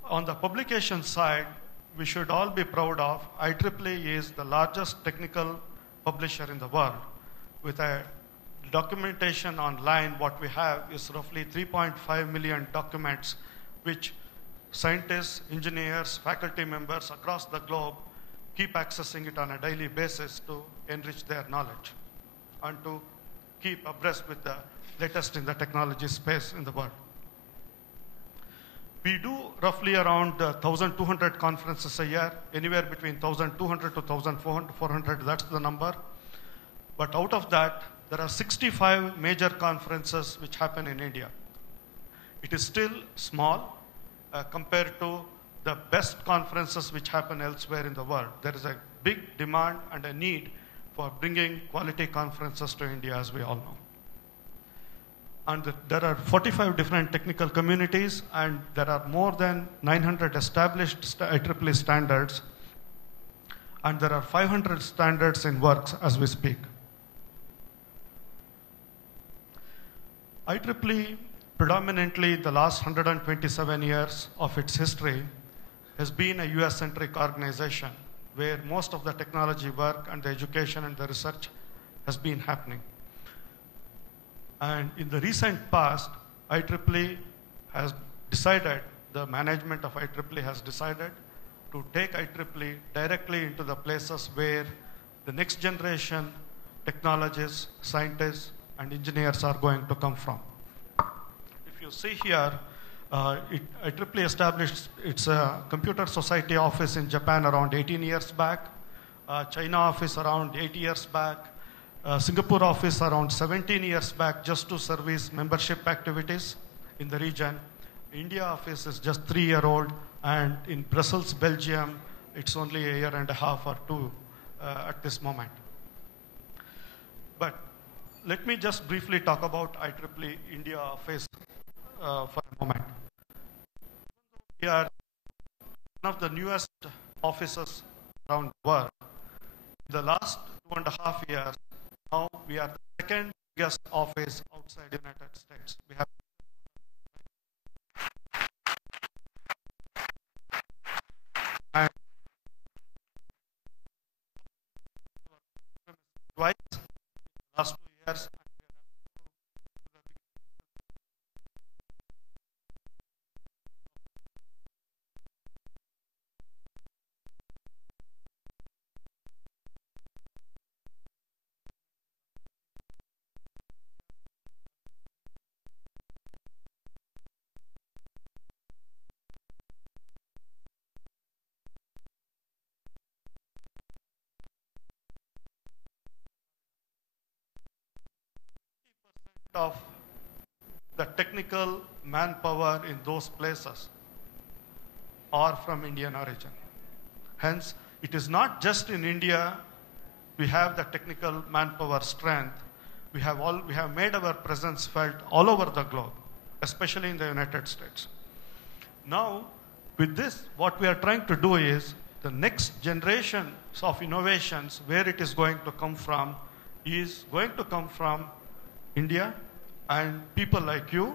On the publication side, we should all be proud of IEEE is the largest technical publisher in the world. With a documentation online, what we have is roughly 3.5 million documents, which scientists, engineers, faculty members across the globe keep accessing it on a daily basis to enrich their knowledge and to keep abreast with the latest in the technology space in the world. We do roughly around 1,200 conferences a year, anywhere between 1,200 to 1,400, that's the number. But out of that, there are 65 major conferences which happen in India. It is still small compared to the best conferences which happen elsewhere in the world. There is a big demand and a need for bringing quality conferences to India, as we all know. And there are 45 different technical communities, and there are more than 900 established IEEE standards, and there are 500 standards in works as we speak. IEEE, predominantly the last 127 years of its history, has been a US-centric organization where most of the technology work and the education and the research has been happening. And in the recent past, IEEE has decided, the management of IEEE has decided to take IEEE directly into the places where the next generation technologists, scientists, and engineers are going to come from. If you see here, IEEE established its Computer Society office in Japan around 18 years back, China office around 8 years back, Singapore office around 17 years back just to service membership activities in the region. India office is just 3-year-old, and in Brussels, Belgium, it's only a year and a half or two at this moment. But let me just briefly talk about IEEE India office for a moment. We are one of the newest offices around the world. In the last 2.5 years, now we are the second biggest office outside the United States. We have and twice in the last 2 years. Of the technical manpower in those places are from Indian origin. Hence, it is not just in India we have the technical manpower strength. We have made our presence felt all over the globe, especially in the United States. Now, with this, what we are trying to do is the next generation of innovations, where it is going to come from, is going to come from India and people like you.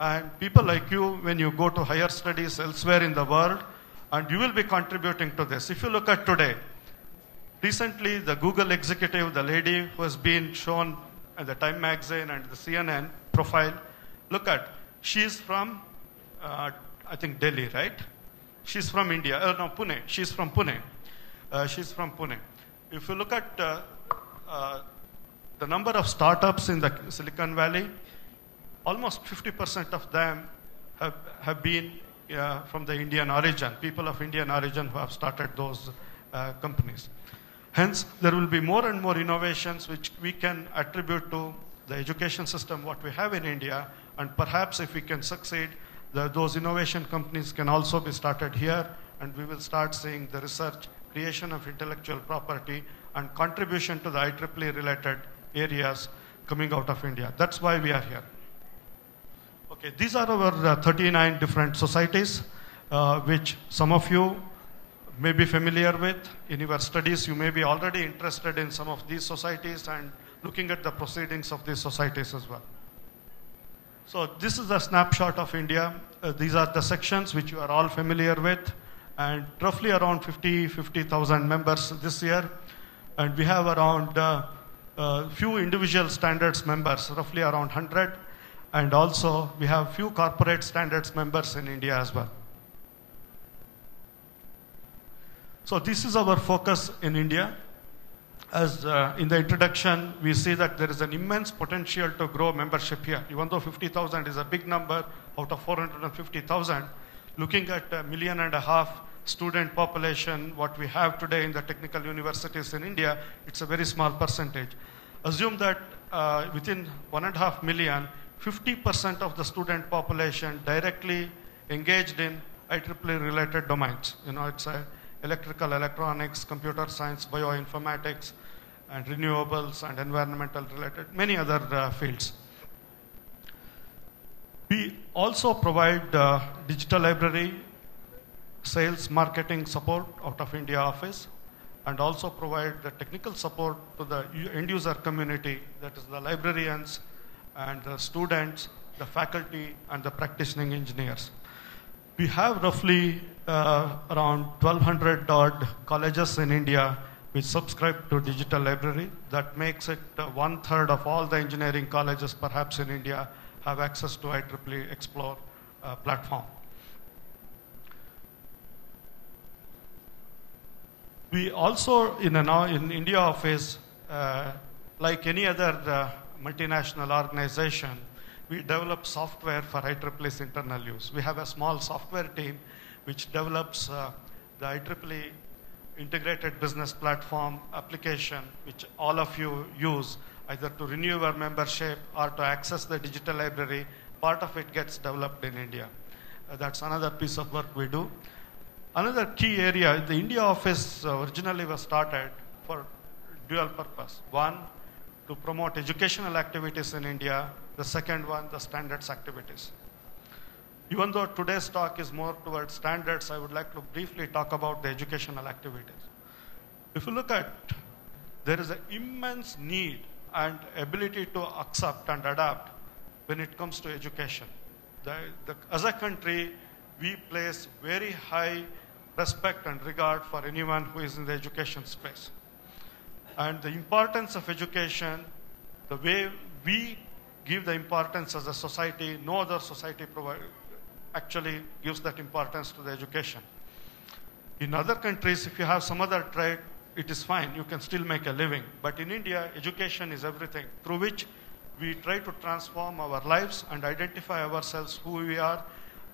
And people like you, when you go to higher studies elsewhere in the world, and you will be contributing to this. If you look at today, recently the Google executive, the lady who has been shown in the Time magazine and the CNN profile, look at, she's from, I think Delhi, right? She's from India, no, Pune. She's from Pune. She's from Pune. If you look at the number of startups in the Silicon Valley, almost 50% of them have been from the Indian origin, people of Indian origin who have started those companies. Hence, there will be more and more innovations which we can attribute to the education system, what we have in India, and perhaps if we can succeed, those innovation companies can also be started here, and we will start seeing the research, creation of intellectual property, and contribution to the IEEE related areas coming out of India. That's why we are here. Okay, these are our 39 different societies, which some of you may be familiar with. In your studies, you may be already interested in some of these societies and looking at the proceedings of these societies as well. So this is a snapshot of India. These are the sections which you are all familiar with, and roughly around 50,000 members this year. And we have around few individual standards members, roughly around 100. And also we have few corporate standards members in India as well. So this is our focus in India. As in the introduction, we see that there is an immense potential to grow membership here. Even though 50,000 is a big number out of 450,000, looking at 1.5 million student population, what we have today in the technical universities in India, it's a very small percentage. Assume that within 1.5 million, 50% of the student population directly engaged in IEEE related domains. You know, it's electrical, electronics, computer science, bioinformatics, and renewables and environmental related, many other fields. We also provide digital library, sales, marketing support out of India office, and also provide the technical support to the end user community, that is the librarians and the students, the faculty, and the practicing engineers. We have roughly around 1,200 odd colleges in India which subscribe to digital library. That makes it 1/3 of all the engineering colleges perhaps in India have access to IEEE Explore platform. We also, in India office, like any other multinational organization, we develop software for IEEE's internal use. We have a small software team which develops the IEEE integrated business platform application, which all of you use either to renew your membership or to access the digital library. Part of it gets developed in India. That's another piece of work we do. Another key area, the India office originally was started for dual purpose. One, to promote educational activities in India. The second one, the standards activities. Even though today's talk is more towards standards, I would like to briefly talk about the educational activities. If you look at, there is an immense need and ability to accept and adapt when it comes to education. As a country, we place very high respect and regard for anyone who is in the education space. And the importance of education, the way we give the importance as a society, no other society actually gives that importance to the education. In other countries, if you have some other trade, it is fine, you can still make a living. But in India, education is everything, through which we try to transform our lives and identify ourselves who we are.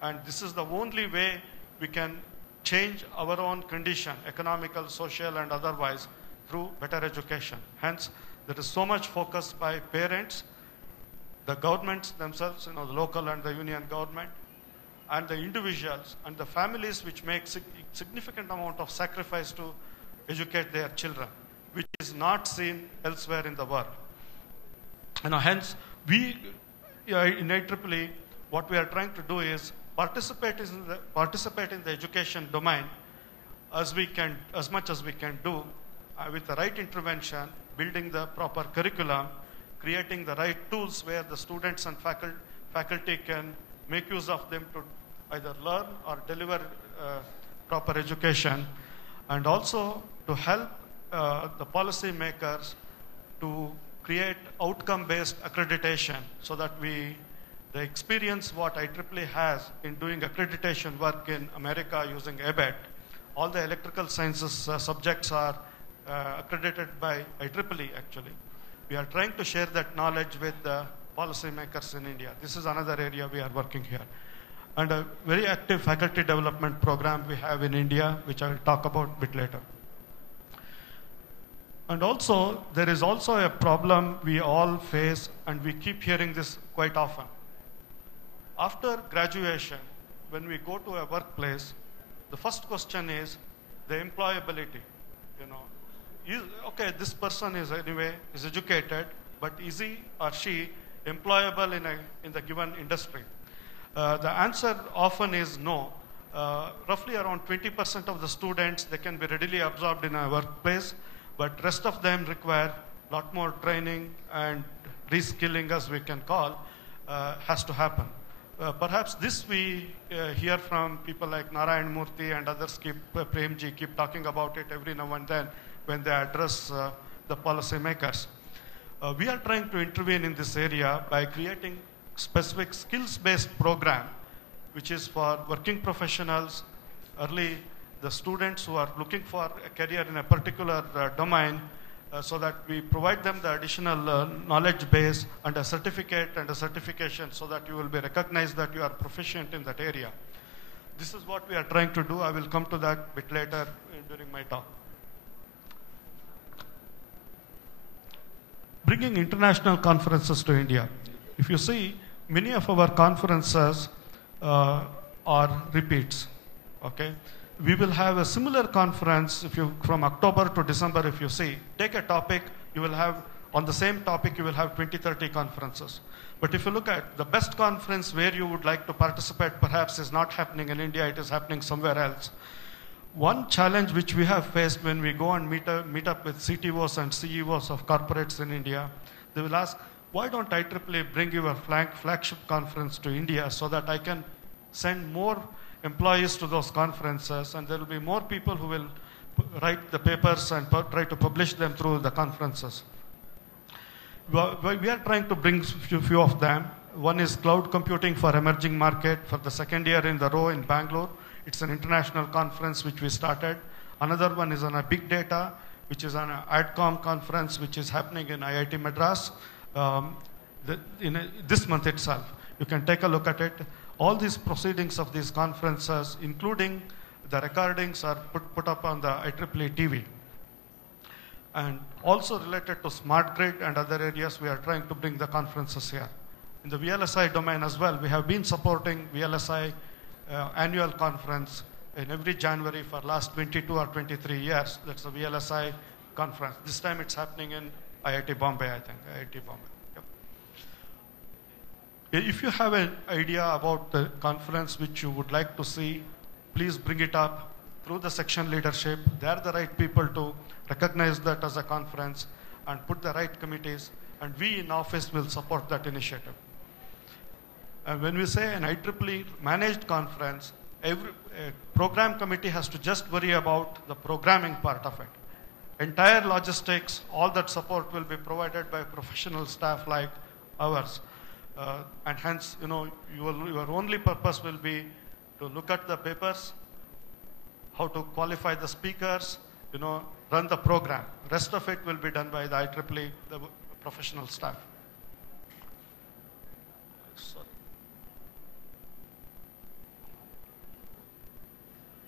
And this is the only way we can change our own condition, economical, social, and otherwise, through better education. Hence, there is so much focus by parents, the governments themselves, the local and the union government, and the individuals and the families which make significant amount of sacrifice to educate their children, which is not seen elsewhere in the world. Hence, we in IEEE, what we are trying to do is participate in the education domain as much as we can do, with the right intervention, building the proper curriculum, creating the right tools where the students and faculty can make use of them to either learn or deliver proper education, and also to help the policy makers to create outcome-based accreditation so that the experience what IEEE has in doing accreditation work in America using ABET, all the electrical sciences subjects are accredited by IEEE actually. We are trying to share that knowledge with the policymakers in India. This is another area we are working here. And a very active faculty development program we have in India, which I will talk about a bit later. And also, there is also a problem we all face, and we keep hearing this quite often. After graduation, when we go to a workplace, the first question is the employability. You know, okay, this person is educated, but is he or she employable in the given industry? The answer often is no. Roughly around 20% of the students, they can be readily absorbed in a workplace, but rest of them require a lot more training and reskilling, as we can call, has to happen. Perhaps this we hear from people like Narayan Murthy and others, Premji keep talking about it every now and then when they address the policy makers. We are trying to intervene in this area by creating specific skills-based program, which is for working professionals, early the students who are looking for a career in a particular domain, so that we provide them the additional knowledge base and a certificate and a certification so that you will be recognized that you are proficient in that area. This is what we are trying to do. I will come to that a bit later during my talk. Bringing international conferences to India. If you see, many of our conferences are repeats, okay? We will have a similar conference from October to December. If you see, take a topic, you will have, on the same topic, you will have 20, 30 conferences. But if you look at the best conference where you would like to participate, perhaps is not happening in India, it is happening somewhere else. One challenge which we have faced when we go and meet up with CTOs and CEOs of corporates in India, they will ask, why don't IEEE bring your flagship conference to India so that I can send more employees to those conferences, and there will be more people who will write the papers and try to publish them through the conferences. We are trying to bring few of them. One is cloud computing for emerging market for the second year in the row in Bangalore. It's an international conference which we started. Another one is on a big data, which is on an AdCom conference, which is happening in IIT Madras this month itself. You can take a look at it. All these proceedings of these conferences, including the recordings, are put up on the IEEE TV. And also related to smart grid and other areas, we are trying to bring the conferences here. In the VLSI domain as well, we have been supporting VLSI annual conference in every January for last 22 or 23 years. That's the VLSI conference. This time it's happening in IIT Bombay, I think, IIT Bombay. If you have an idea about the conference which you would like to see, please bring it up through the section leadership. They are the right people to recognize that as a conference and put the right committees, and we in office will support that initiative. And when we say an IEEE managed conference, every program committee has to just worry about the programming part of it. Entire logistics, all that support will be provided by professional staff like ours. And hence, you know, your only purpose will be to look at the papers, how to qualify the speakers, you know, run the program. Rest of it will be done by the IEEE, the professional staff. Sorry.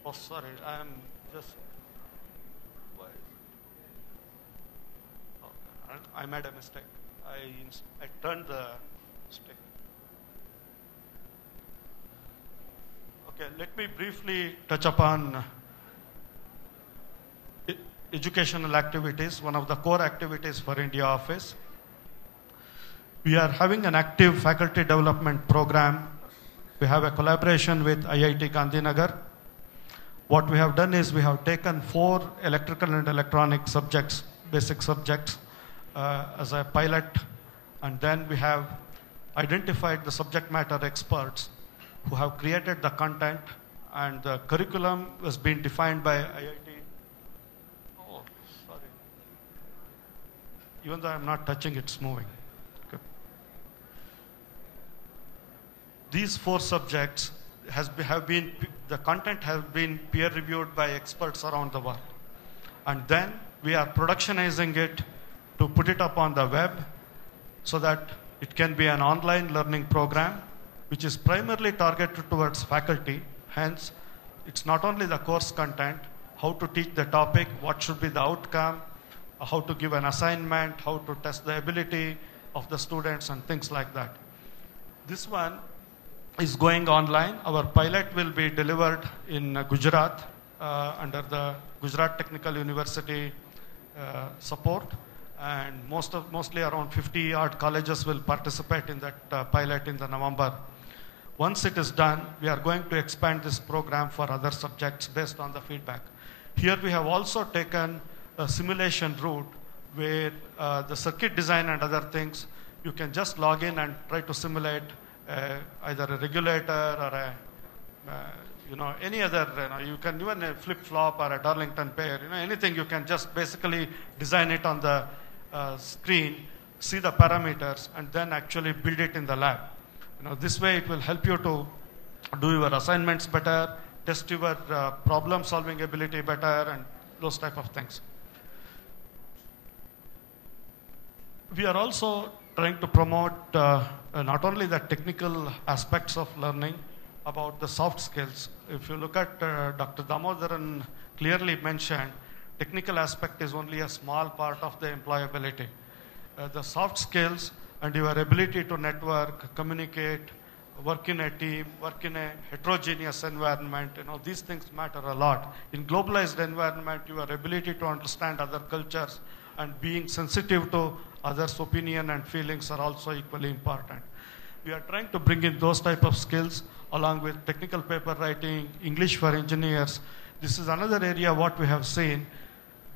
Oh, sorry, I am just. Oh, I made a mistake. I turned the stick. Okay, let me briefly touch upon educational activities, one of the core activities for India office. We are having an active faculty development program. We have a collaboration with IIT Gandhinagar. what we have done is we have taken 4 electrical and electronic subjects, basic subjects, as a pilot, and then we have identified the subject matter experts who have created the content, and the curriculum has been defined by IIT. Oh, sorry. Even though I'm not touching, it's moving. Okay. These 4 subjects the content has been peer reviewed by experts around the world. And then we are productionizing it to put it up on the web so that it can be an online learning program which is primarily targeted towards faculty. Hence, it's not only the course content, how to teach the topic, what should be the outcome, how to give an assignment, how to test the ability of the students and things like that. This one is going online. Our pilot will be delivered in Gujarat under the Gujarat Technical University support, and mostly around 50 odd colleges will participate in that pilot in the November. Once it is done, we are going to expand this program for other subjects based on the feedback. Here we have also taken a simulation route where the circuit design and other things, you can just log in and try to simulate either a regulator or any other, you can even a flip-flop or a Darlington pair, anything, you can just basically design it on the screen, see the parameters, and then actually build it in the lab. This way it will help you to do your assignments better, test your problem-solving ability better, and those type of things. We are also trying to promote not only the technical aspects of learning, about the soft skills. If you look at Dr. Damodaran clearly mentioned, technical aspect is only a small part of the employability. The soft skills and your ability to network, communicate, work in a team, work in a heterogeneous environment, these things matter a lot. In globalized environment, your ability to understand other cultures and being sensitive to others' opinion and feelings are also equally important. We are trying to bring in those type of skills along with technical paper writing, English for engineers. This is another area what we have seen.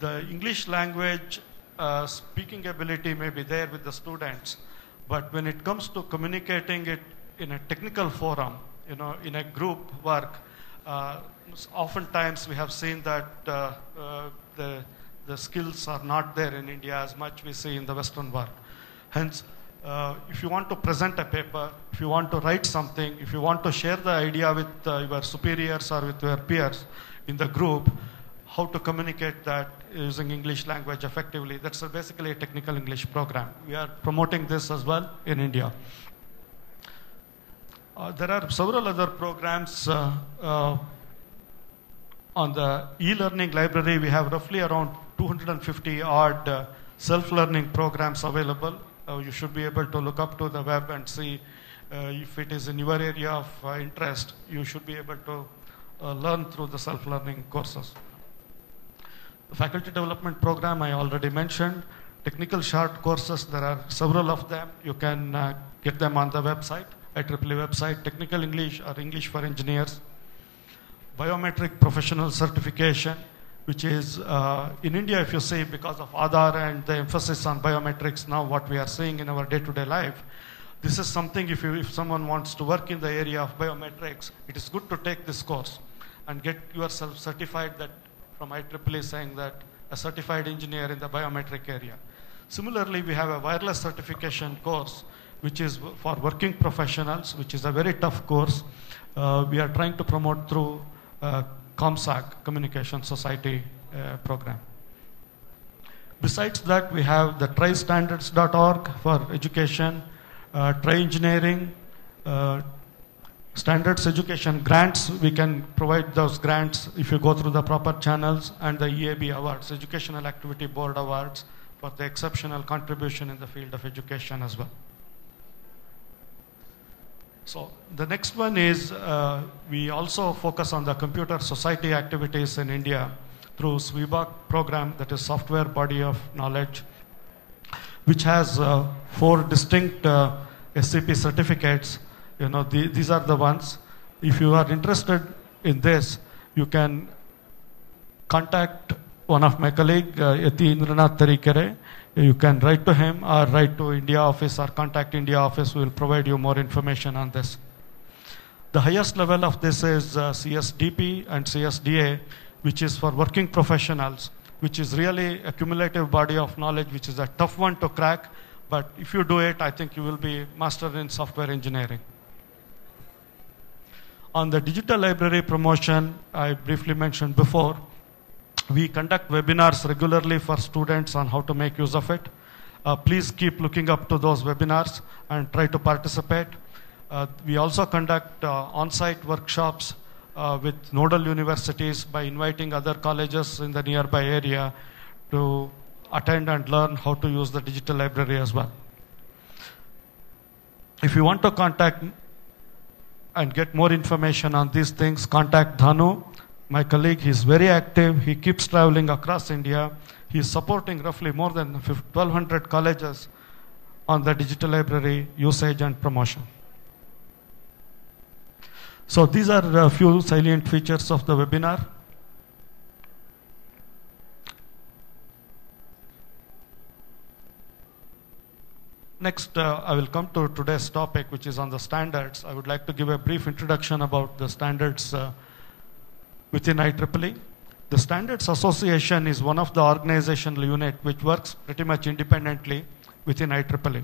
The English language speaking ability may be there with the students, but when it comes to communicating it in a technical forum, in a group work, oftentimes we have seen that the skills are not there in India as much we see in the Western world. Hence, if you want to present a paper, if you want to write something, if you want to share the idea with your superiors or with your peers in the group, how to communicate that using English language effectively, that's basically a technical English program. We are promoting this as well in India. There are several other programs on the e-learning library. We have roughly around 250 odd self-learning programs available. You should be able to look up to the web and see if it is in your area of interest. You should be able to learn through the self-learning courses. The faculty development program I already mentioned. Technical short courses, there are several of them. You can get them on the website, IEEE website, Technical English or English for Engineers. Biometric professional certification, which is in India, if you see, because of Aadhaar and the emphasis on biometrics, now what we are seeing in our day-to-day life, this is something if someone wants to work in the area of biometrics, it is good to take this course and get yourself certified that from IEEE saying that a certified engineer in the biometric area. Similarly, we have a wireless certification course, which is for working professionals, which is a very tough course. We are trying to promote through ComSAC, Communication Society program. Besides that, we have the tristandards.org for education, Tri-Engineering, standards education grants. We can provide those grants if you go through the proper channels, and the EAB awards, Educational Activity Board Awards, for the exceptional contribution in the field of education as well. So the next one is we also focus on the computer society activities in India through SWIBA program, that is Software Body of Knowledge, which has 4 distinct SCP certificates. These are the ones. If you are interested in this, you can contact one of my colleague, Yati Indranath Tarikere. You can write to him or write to India office or contact India office. We will provide you more information on this. The highest level of this is CSDP and CSDA, which is for working professionals, which is really a cumulative body of knowledge, which is a tough one to crack. But if you do it, I think you will be master in software engineering. On the digital library promotion, I briefly mentioned before, we conduct webinars regularly for students on how to make use of it. Please keep looking up to those webinars and try to participate. We also conduct on-site workshops with nodal universities by inviting other colleges in the nearby area to attend and learn how to use the digital library as well. If you want to contact and get more information on these things, contact Dhanu, my colleague. He's very active. He keeps traveling across India. He's supporting roughly more than 1,200 colleges on the digital library usage and promotion. So these are a few salient features of the webinar. Next, I will come to today's topic, which is on the standards. I would like to give a brief introduction about the standards within IEEE. The Standards Association is one of the organizational units which works pretty much independently within IEEE.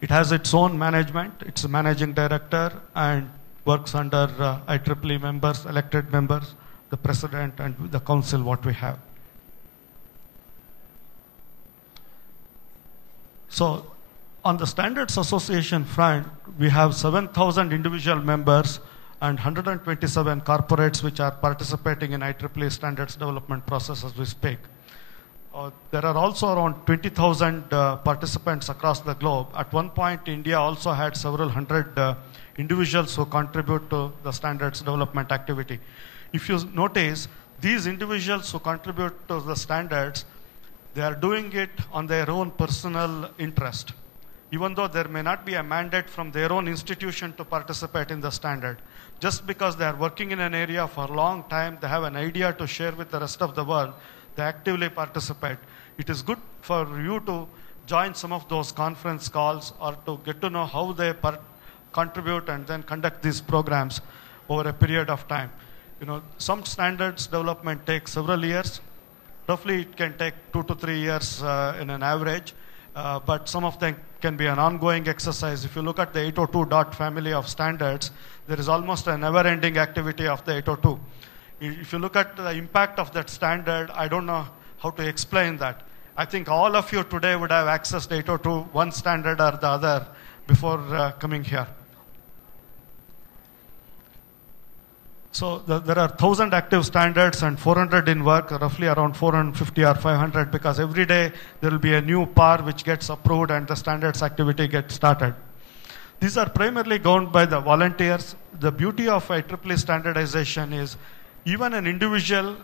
It has its own management, its a managing director, and works under IEEE members, elected members, the president, and the council, what we have. So on the Standards Association front, we have 7,000 individual members and 127 corporates which are participating in IEEE standards development process as we speak. There are also around 20,000 participants across the globe. At one point, India also had several hundred individuals who contribute to the standards development activity. If you notice, these individuals who contribute to the standards, they are doing it on their own personal interest, even though there may not be a mandate from their own institution to participate in the standard. Just because they are working in an area for a long time, they have an idea to share with the rest of the world, they actively participate. It is good for you to join some of those conference calls or to get to know how they contribute and then conduct these programs over a period of time. You know, some standards development takes several years. Roughly, it can take 2 to 3 years in an average, but some of them can be an ongoing exercise. If you look at the 802 dot family of standards, there is almost a never-ending activity of the 802. If you look at the impact of that standard, I don't know how to explain that. I think all of you today would have accessed 802, one standard or the other, before coming here. So there are 1,000 active standards and 400 in work, roughly around 450 or 500, because every day there will be a new PAR which gets approved and the standards activity gets started. These are primarily governed by the volunteers. The beauty of IEEE standardization is even an individual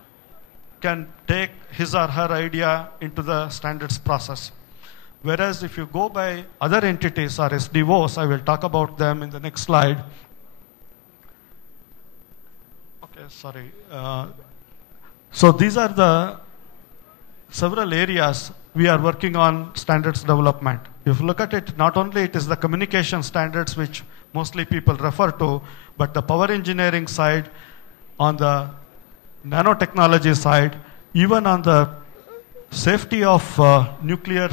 can take his or her idea into the standards process. Whereas if you go by other entities or SDOs, I will talk about them in the next slide. Sorry. So these are the several areas we are working on standards development. If you look at it, not only it is the communication standards which mostly people refer to, but the power engineering side, on the nanotechnology side, even on the safety of nuclear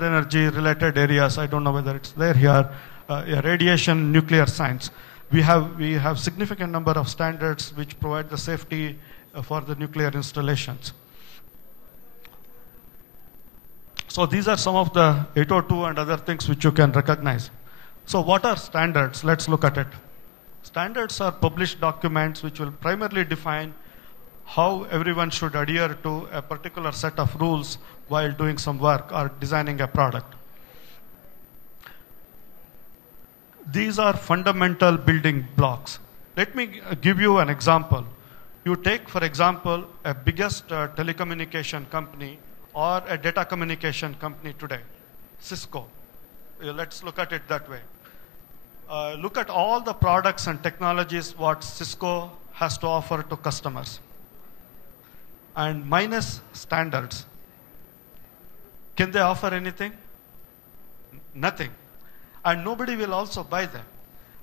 energy related areas. I don't know whether it's there here, radiation, nuclear science. We have significant number of standards which provide the safety for the nuclear installations. So these are some of the 802 and other things which you can recognize. So what are standards? Let's look at it. Standards are published documents which will primarily define how everyone should adhere to a particular set of rules while doing some work or designing a product. These are fundamental building blocks. Let me give you an example. You take, for example, a biggest telecommunication company or a data communication company today, Cisco. Let's look at it that way. Look at all the products and technologies what Cisco has to offer to customers. and minus standards, can they offer anything? Nothing. And nobody will also buy them.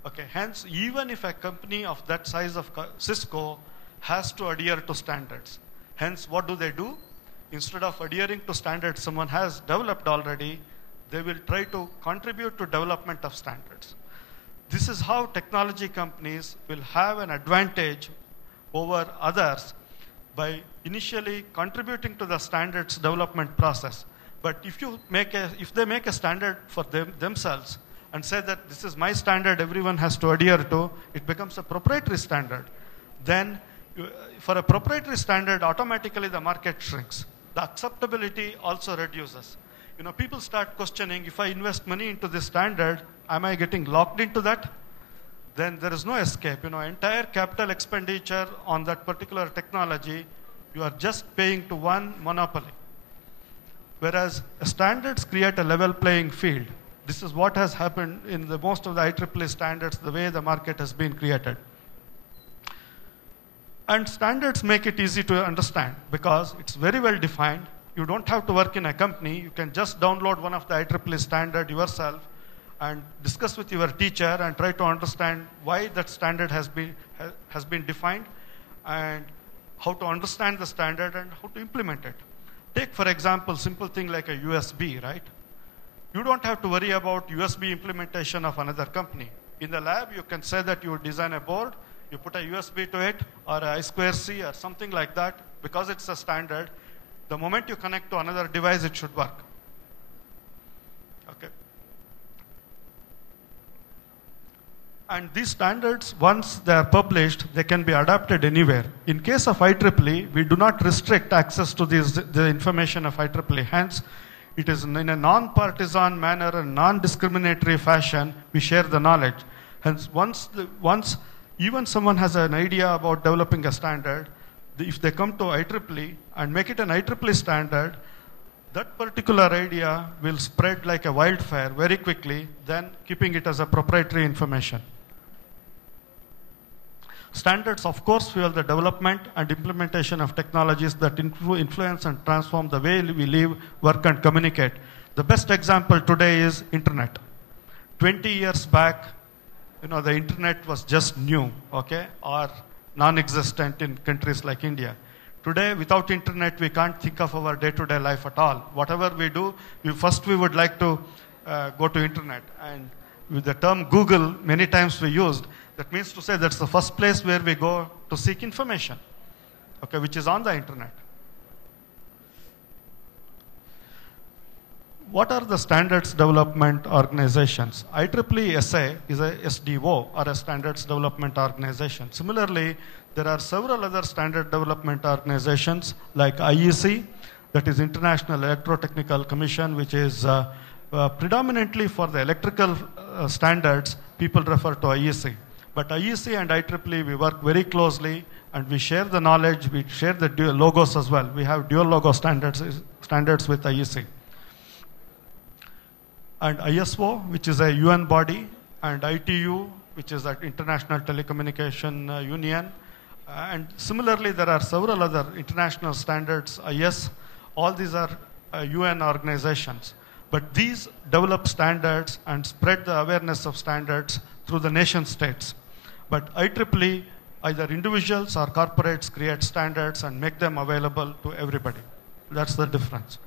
Okay, hence, even if a company of that size of Cisco has to adhere to standards, hence, what do? Instead of adhering to standards someone has developed already, they will try to contribute to development of standards. This is how technology companies will have an advantage over others by initially contributing to the standards development process. But if they make a standard for themselves and say that this is my standard, everyone has to adhere to, it becomes a proprietary standard. Then for a proprietary standard, automatically the market shrinks. The acceptability also reduces. People start questioning, if I invest money into this standard, am I getting locked into that? Then there is no escape. Entire capital expenditure on that particular technology, you are just paying to one monopoly. Whereas standards create a level playing field. This is what has happened in most of the IEEE standards, the way the market has been created. And standards make it easy to understand because it's very well defined. You don't have to work in a company. You can just download one of the IEEE standard yourself and discuss with your teacher and try to understand why that standard has been defined and how to understand the standard and how to implement it. Take, for example, simple thing like a USB, right? You don't have to worry about USB implementation of another company. In the lab, you can say that you design a board, you put a USB to it, or a I2C or something like that. Because it's a standard, the moment you connect to another device, it should work. Okay. And these standards, once they are published, they can be adapted anywhere. In case of IEEE, we do not restrict access to the information of IEEE. Hence, it is in a non-partisan manner and non-discriminatory fashion, we share the knowledge. Hence, once even someone has an idea about developing a standard, if they come to IEEE and make it an IEEE standard, that particular idea will spread like a wildfire very quickly, then keeping it as a proprietary information. Standards, of course, fuel the development and implementation of technologies that influence and transform the way we live, work, and communicate. The best example today is internet. 20 years back, the internet was just new, okay, or non-existent in countries like India. Today, without internet, we can't think of our day-to-day life at all. Whatever we do, we would like to go to internet. And with the term Google, many times we used, that means to say that's the first place where we go to seek information, okay, which is on the internet. What are the standards development organizations? IEEE SA is a SDO, or a standards development organization. Similarly, there are several other standard development organizations like IEC, that is International Electrotechnical Commission, which is predominantly for the electrical standards, people refer to IEC. But IEC and IEEE, we work very closely and we share the knowledge, we share the dual logos as well. We have dual logo standards with IEC. And ISO, which is a UN body, and ITU, which is an International Telecommunication Union. And similarly, there are several other international standards, IS. All these are UN organizations. But these develop standards and spread the awareness of standards through the nation states. But IEEE, either individuals or corporates create standards and make them available to everybody. That's the difference.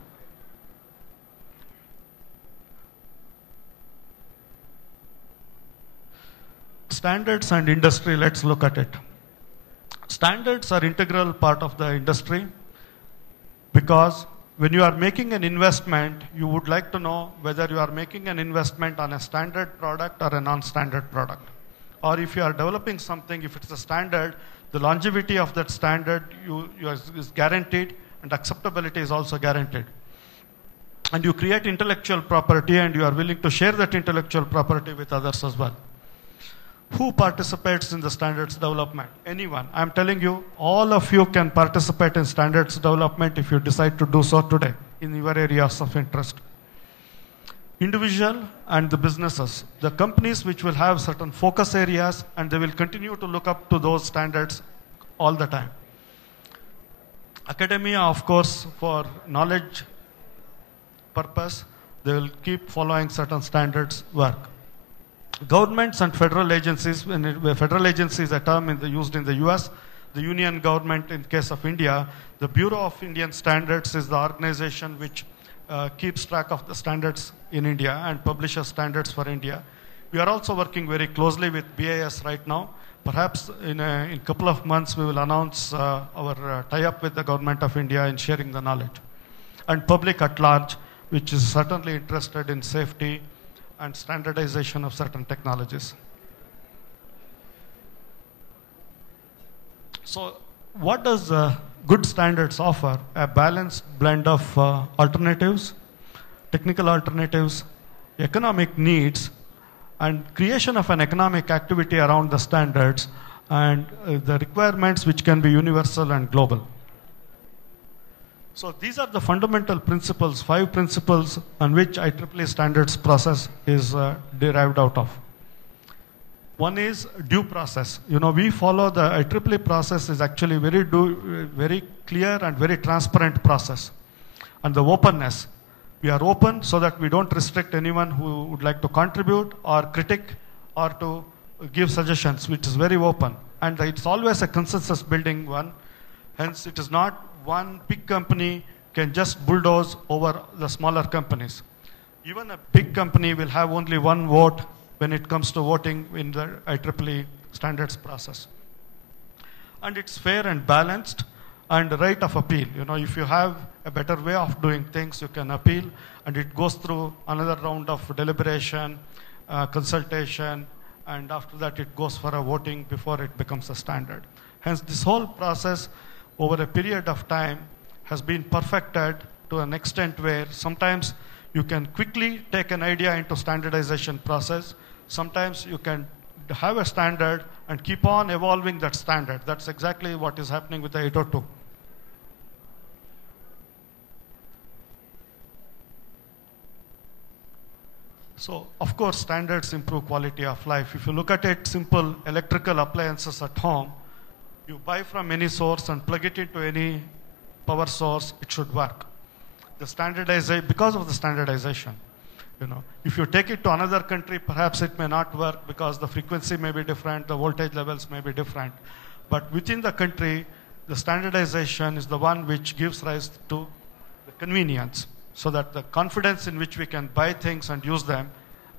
Standards and industry, let's look at it. Standards are integral part of the industry because when you are making an investment, you would like to know whether you are making an investment on a standard product or a non-standard product. Or if you are developing something, if it's a standard, the longevity of that standard is guaranteed and acceptability is also guaranteed. And you create intellectual property and you are willing to share that intellectual property with others as well. Who participates in the standards development? Anyone. I'm telling you, all of you can participate in standards development if you decide to do so today in your areas of interest. Individual and the businesses. The companies which will have certain focus areas and they will continue to look up to those standards all the time. Academia, of course, for knowledge purpose, they will keep following certain standards work. Governments and federal agencies, federal agency is a term used in the US, the union government in case of India, the Bureau of Indian Standards is the organization which keeps track of the standards in India and publishes standards for India. We are also working very closely with BIS right now. Perhaps in a couple of months we will announce our tie-up with the government of India in sharing the knowledge. And public at large, which is certainly interested in safety and standardization of certain technologies. So what does good standards offer? A balanced blend of alternatives, technical alternatives, economic needs, and creation of an economic activity around the standards and the requirements which can be universal and global. So these are the fundamental principles, 5 principles on which IEEE standards process is derived out of. One is due process. You know, we follow the IEEE process is actually very clear and very transparent process. And the openness. We are open so that we don't restrict anyone who would like to contribute or critic or to give suggestions, which is very open. And it's always a consensus building one. Hence, it is not one big company can just bulldoze over the smaller companies. Even a big company will have only one vote when it comes to voting in the IEEE standards process. And it's fair and balanced and right of appeal. You know, if you have a better way of doing things, you can appeal and it goes through another round of deliberation, consultation, and after that it goes for a voting before it becomes a standard. Hence, this whole process over a period of time has been perfected to an extent where sometimes you can quickly take an idea into standardization process. Sometimes you can have a standard and keep on evolving that standard. That's exactly what is happening with the 802. So, of course, standards improve quality of life. If you look at it, simple electrical appliances at home, you buy from any source and plug it into any power source, it should work. The standardization, because of the standardization, you know, if you take it to another country, perhaps it may not work because the frequency may be different, the voltage levels may be different. But within the country, the standardization is the one which gives rise to the convenience, so that the confidence in which we can buy things and use them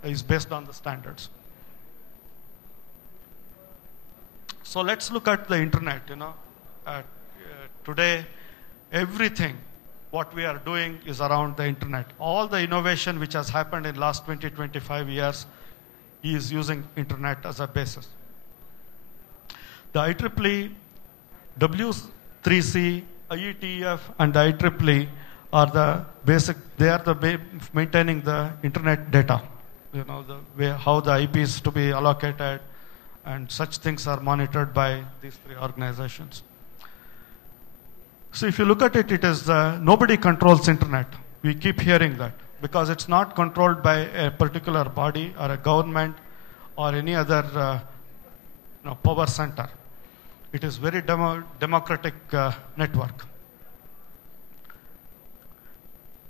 is based on the standards. So let's look at the internet. You know, today, everything what we are doing is around the internet. All the innovation which has happened in last 20, 25 years is using internet as a basis. The IEEE, W3C, IETF, and the IEEE are the basic. They are the maintaining the internet data. You know, the way how the IP is to be allocated, and such things are monitored by these 3 organizations. So if you look at it, it is nobody controls internet. We keep hearing that because it's not controlled by a particular body or a government or any other power center. It is very democratic network.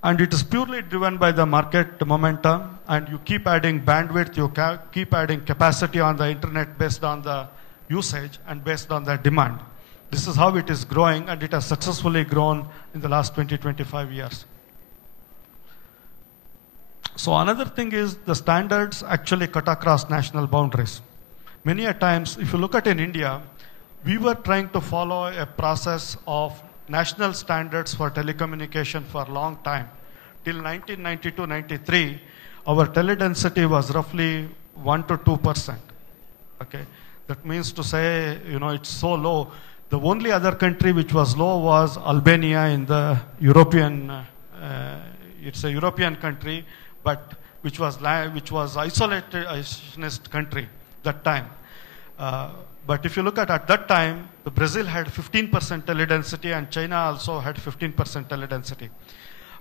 And it is purely driven by the market momentum, and you keep adding bandwidth, you keep adding capacity on the internet based on the usage and based on the demand. This is how it is growing, and it has successfully grown in the last 20, 25 years. So another thing is the standards actually cut across national boundaries. Many a times, if you look at in India, we were trying to follow a process of national standards for telecommunication for a long time. Till 1992-93, our teledensity was roughly 1 to 2%. Okay, that means to say, you know, it's so low. The only other country which was low was Albania in the European. It's a European country, but which was isolationist country that time. But if you look at that time, Brazil had 15% teledensity and China also had 15% teledensity.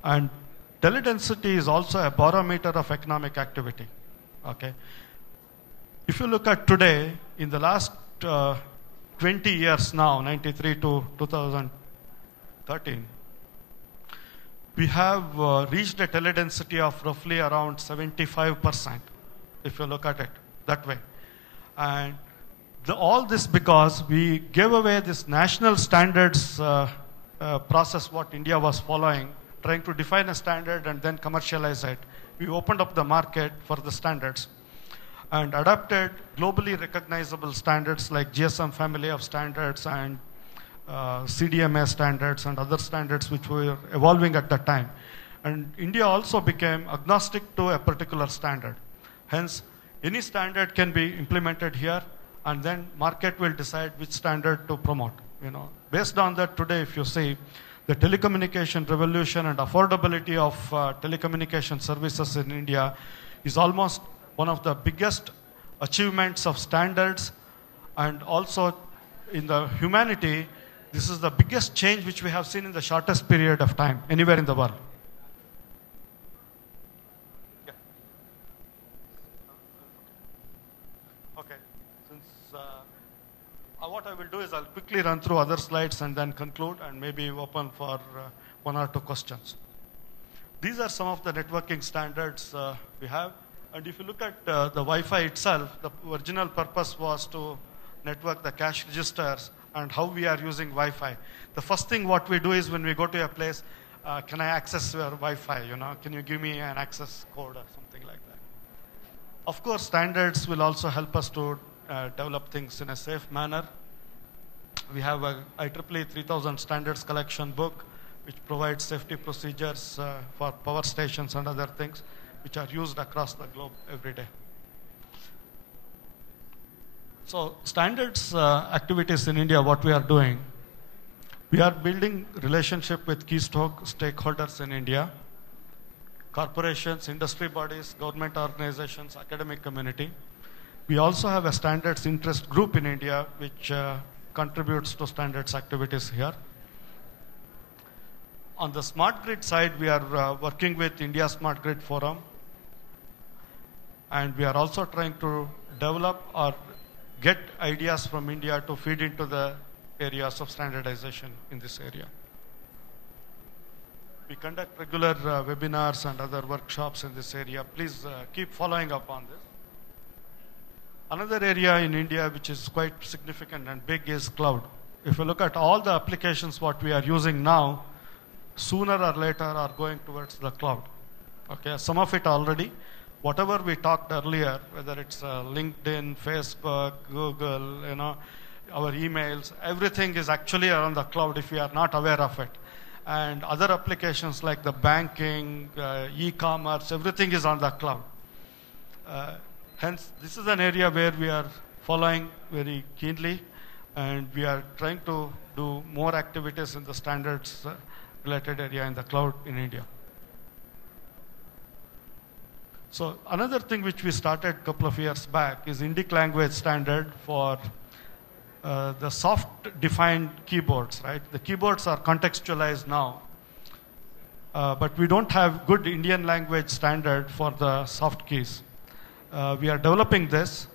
And teledensity is also a barometer of economic activity. Okay. If you look at today, in the last 20 years now, 93 to 2000, 13, we have reached a teledensity of roughly around 75%, if you look at it that way. And all this because we gave away this national standards process what India was following, trying to define a standard and then commercialize it. We opened up the market for the standards and adopted globally recognizable standards like GSM family of standards and CDMA standards and other standards which were evolving at that time. And India also became agnostic to a particular standard. Hence, any standard can be implemented here, and then market will decide which standard to promote. Based on that, today, if you see, the telecommunication revolution and affordability of telecommunication services in India is almost one of the biggest achievements of standards, and also in the humanity, this is the biggest change which we have seen in the shortest period of time anywhere in the world. Yeah. Okay. Since what I will do is I'll quickly run through other slides and then conclude and maybe open for one or two questions. These are some of the networking standards we have. And if you look at the Wi-Fi itself, the original purpose was to network the cash registers and how we are using Wi-Fi. The first thing what we do is when we go to a place, can I access your Wi-Fi? Can you give me an access code or something like that? Of course, standards will also help us to develop things in a safe manner. We have a IEEE 3000 standards collection book, which provides safety procedures for power stations and other things, which are used across the globe every day. So standards activities in India, what we are doing, we are building relationship with key stakeholders in India, corporations, industry bodies, government organizations, academic community. We also have a standards interest group in India, which contributes to standards activities here. On the smart grid side, we are working with India Smart Grid Forum, and we are also trying to develop or get ideas from India to feed into the areas of standardization in this area. We conduct regular webinars and other workshops in this area. Please keep following up on this. Another area in India which is quite significant and big is cloud. If you look at all the applications what we are using now, sooner or later are going towards the cloud. Okay, some of it already. Whatever we talked earlier, whether it's LinkedIn, Facebook, Google, our emails, everything is actually on the cloud if we are not aware of it. And other applications like the banking, e-commerce, everything is on the cloud. Hence, this is an area where we are following very keenly, and we are trying to do more activities in the standards related area in the cloud in India. So another thing which we started a couple of years back is Indic language standard for the soft-defined keyboards, right? The keyboards are contextualized now, but we don't have good Indian language standard for the soft keys. We are developing this,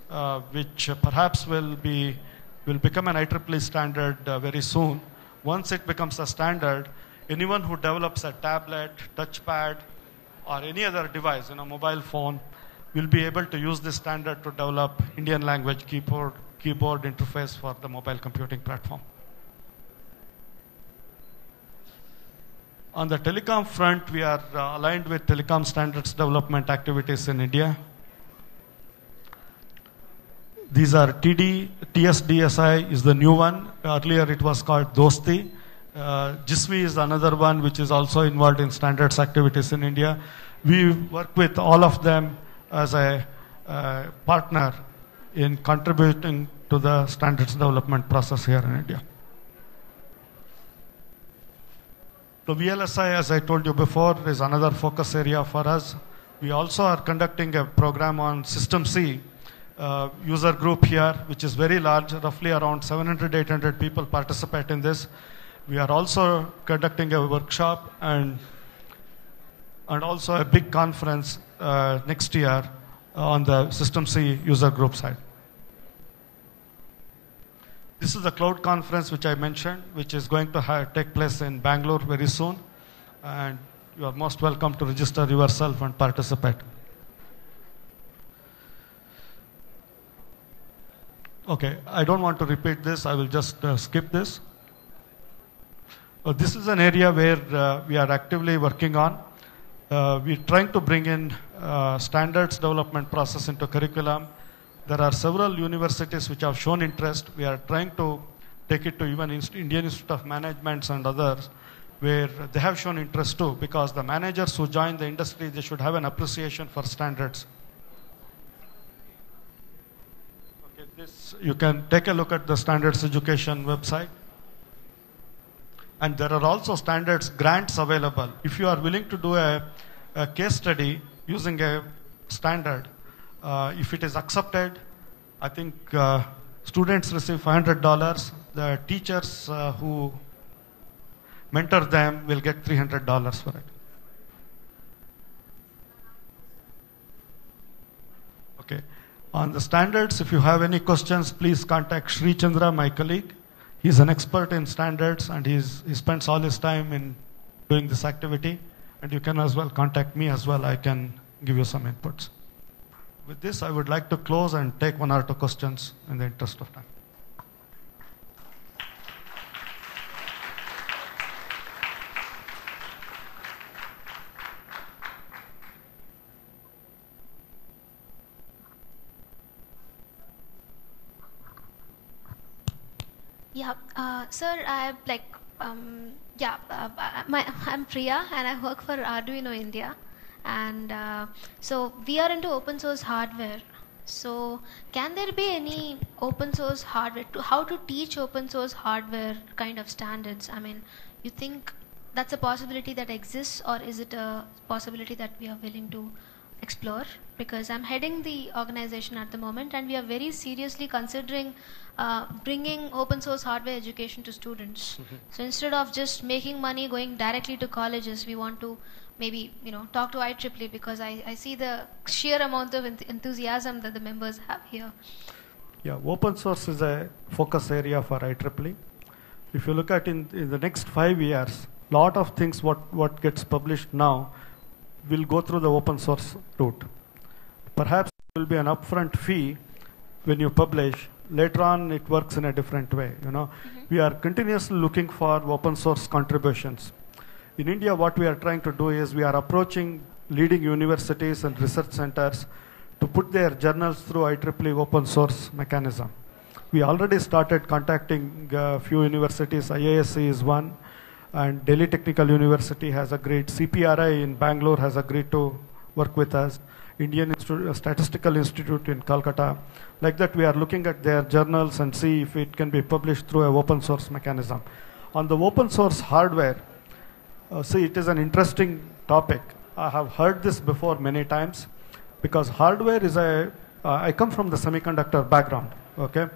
which perhaps will become an IEEE standard very soon. Once it becomes a standard, anyone who develops a tablet, touchpad, or any other device, mobile phone, will be able to use this standard to develop Indian language keyboard interface for the mobile computing platform. On the telecom front, we are aligned with telecom standards development activities in India. These are TSDSI is the new one. Earlier it was called Dosti. GISWI is another one which is also involved in standards activities in India. We work with all of them as a partner in contributing to the standards development process here in India. The VLSI, as I told you before, is another focus area for us. We also are conducting a program on System C user group here, which is very large, roughly around 700, 800 people participate in this. We are also conducting a workshop and also a big conference next year on the System C user group side. This is the cloud conference which I mentioned, which is going to take place in Bangalore very soon. And you are most welcome to register yourself and participate. Okay, I don't want to repeat this. I will just skip this. This is an area where we are actively working on. We're trying to bring in standards development process into curriculum. There are several universities which have shown interest. We are trying to take it to even Indian Institute of Management and others where they have shown interest too, because the managers who join the industry, they should have an appreciation for standards. Okay, this, you can take a look at the standards education website. And there are also standards grants available. If you are willing to do a case study using a standard, if it is accepted, I think students receive $500. The teachers who mentor them will get $300 for it. Okay. On the standards, if you have any questions, please contact Sri Chandra, my colleague. He's an expert in standards and he spends all his time in doing this activity. And you can as well contact me as well. I can give you some inputs. With this, I would like to close and take 1 or 2 questions in the interest of time. Yeah, sir, I'm Priya and I work for Arduino India. And so we are into open source hardware. So can there be any open source hardware, how to teach open source hardware kind of standards? I mean, you think that's a possibility that exists, or is it a possibility that we are willing to explore? Because I'm heading the organization at the moment and we are very seriously considering bringing open source hardware education to students. So instead of just making money going directly to colleges, we want to maybe talk to IEEE, because I see the sheer amount of enthusiasm that the members have here. Yeah, open source is a focus area for IEEE. If you look at in the next 5 years, lot of things what gets published now will go through the open source route. Perhaps there will be an upfront fee when you publish. Later on, it works in a different way. We are continuously looking for open source contributions. In India, what we are trying to do is we are approaching leading universities and research centers to put their journals through IEEE open source mechanism. We already started contacting a few universities. IISc is one, and Delhi Technical University has agreed. CPRI in Bangalore has agreed to work with us. Indian Statistical Institute in Calcutta. Like that, we are looking at their journals and see if it can be published through an open source mechanism. On the open source hardware, see, it is an interesting topic. I have heard this before many times, because hardware is I come from the semiconductor background, okay?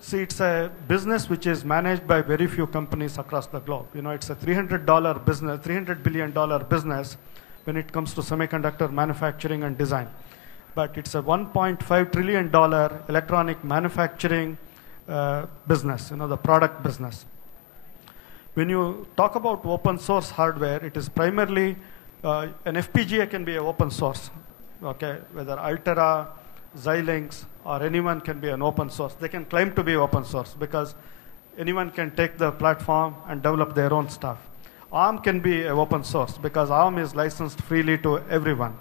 See, it's a business which is managed by very few companies across the globe. It's a $300 business, $300 billion business when it comes to semiconductor manufacturing and design. But it's a $1.5 trillion electronic manufacturing business, the product business. When you talk about open source hardware, it is primarily, an FPGA can be an open source, okay? Whether Altera, Xilinx, or anyone can be an open source. They can claim to be open source because anyone can take the platform and develop their own stuff. ARM can be an open source because ARM is licensed freely to everyone.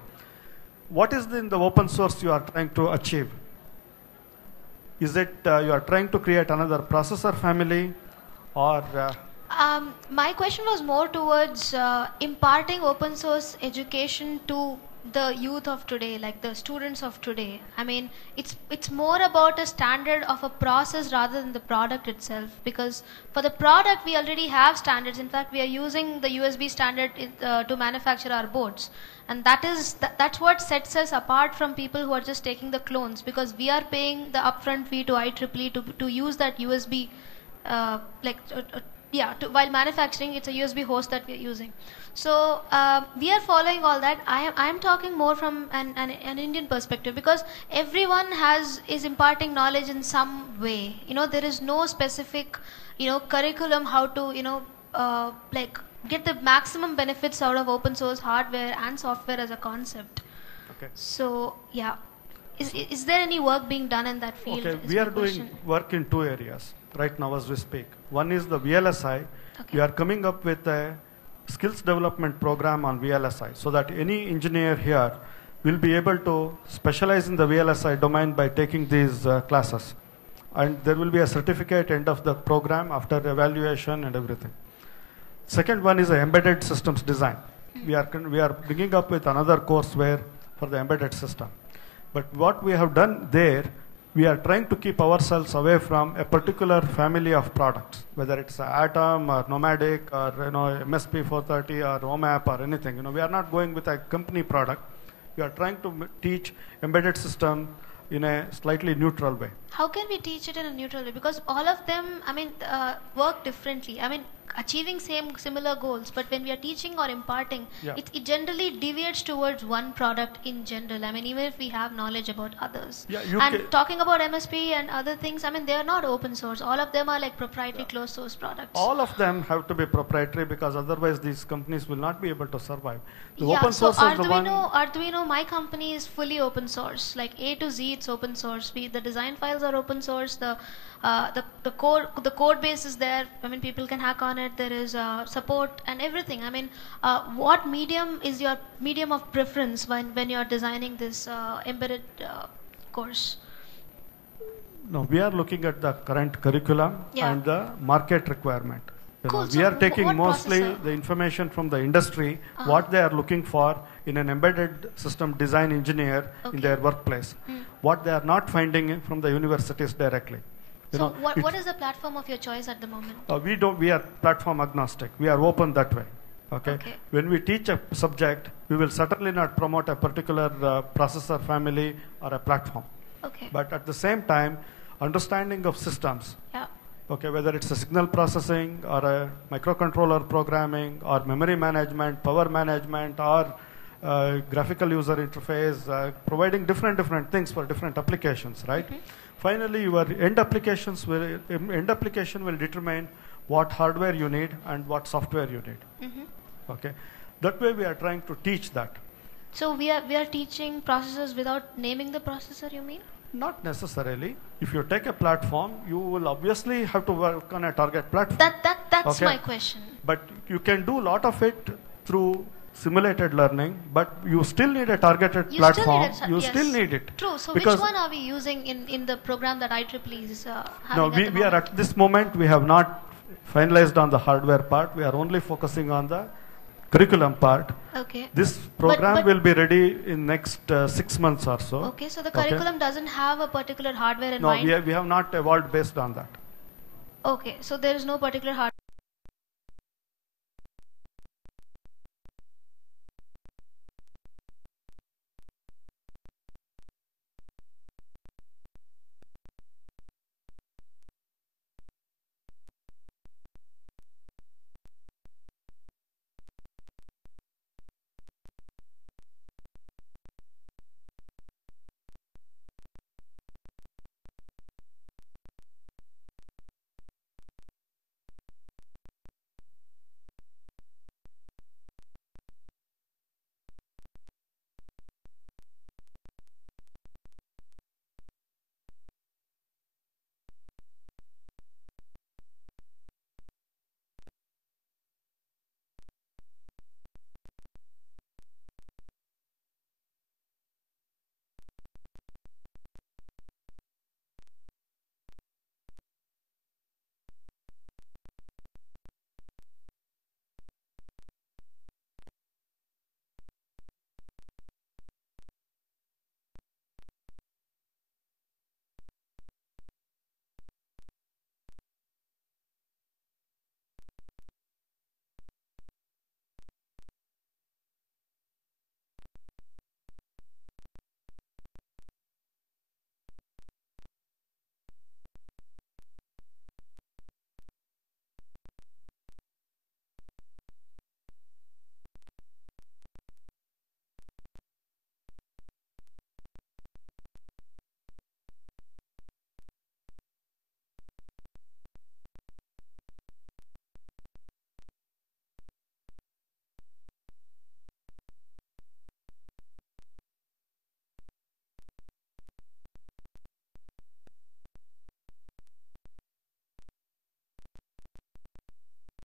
What is in the open source you are trying to achieve? Is it you are trying to create another processor family, or my question was more towards imparting open source education to the youth of today, like the students of today. I mean, it's more about a standard of a process rather than the product itself, because for the product we already have standards. In fact, we are using the USB standard to manufacture our boards, and that's what sets us apart from people who are just taking the clones, because we are paying the upfront fee to IEEE to use that USB yeah, while manufacturing, it's a USB host that we're using. So we are following all that. I am talking more from an Indian perspective, because everyone is imparting knowledge in some way. There is no specific, curriculum how to, like get the maximum benefits out of open source hardware and software as a concept. Okay. So yeah, is there any work being done in that field? Okay, is we my are doing question. work in two areas right now as we speak. One is the VLSI. Okay. We are coming up with a skills development program on VLSI, so that any engineer here will be able to specialize in the VLSI domain by taking these classes. And there will be a certificate end of the program after evaluation and everything. Second one is embedded systems design. We are bringing up with another courseware for the embedded system. But what we have done there, we are trying to keep ourselves away from a particular family of products, whether it's Atom or Nomadic or MSP 430 or OMAP or anything. We are not going with a company product. We are trying to teach embedded system in a slightly neutral way. How can we teach it in a neutral way? Because all of them, work differently. Achieving similar goals, but when we are teaching or imparting, Yeah. it generally deviates towards one product in general. Even if we have knowledge about others. Yeah, And talking about MSP and other things, they are not open source. All of them are like proprietary closed source products. All of them have to be proprietary, because otherwise these companies will not be able to survive. The Yeah, open so source is the one. Arduino, my company is fully open source. Like A to Z, it's open source. The design files are open source. The code base is there. People can hack on it. There is support and everything. What medium is your medium of preference when you are designing this embedded course? No, we are looking at the current curriculum Yeah. and the market requirement. Cool. We So are taking what mostly processor? the information from the industry, what they are looking for in an embedded system design engineer Okay. in their workplace, what they are not finding from the universities directly. So what is the platform of your choice at the moment? We are platform agnostic. We are open that way. Okay. When we teach a subject, we will certainly not promote a particular processor family or a platform. Okay. But at the same time, understanding of systems, Yeah. okay, whether it's a signal processing or a microcontroller programming or memory management, power management, or graphical user interface, providing different things for different applications, right? Finally, your end application will determine what hardware you need and what software you need. Okay, that way we are trying to teach that. So we are teaching processors without naming the processor, you mean? Not necessarily. If you take a platform, you will obviously have to work on a target platform. That's Okay. my question. But you can do a lot of it through simulated learning, but you still need a targeted platform. Still need it. True. So Because which one are we using in the program that IEEE is having no, at the we are moment? at this moment, we have not finalized on the hardware part. We are only focusing on the curriculum part. Okay. This program but- will be ready in next 6 months or so. Okay, so the curriculum doesn't have a particular hardware in No, mind? we have not evolved based on that. Okay, so there is no particular hardware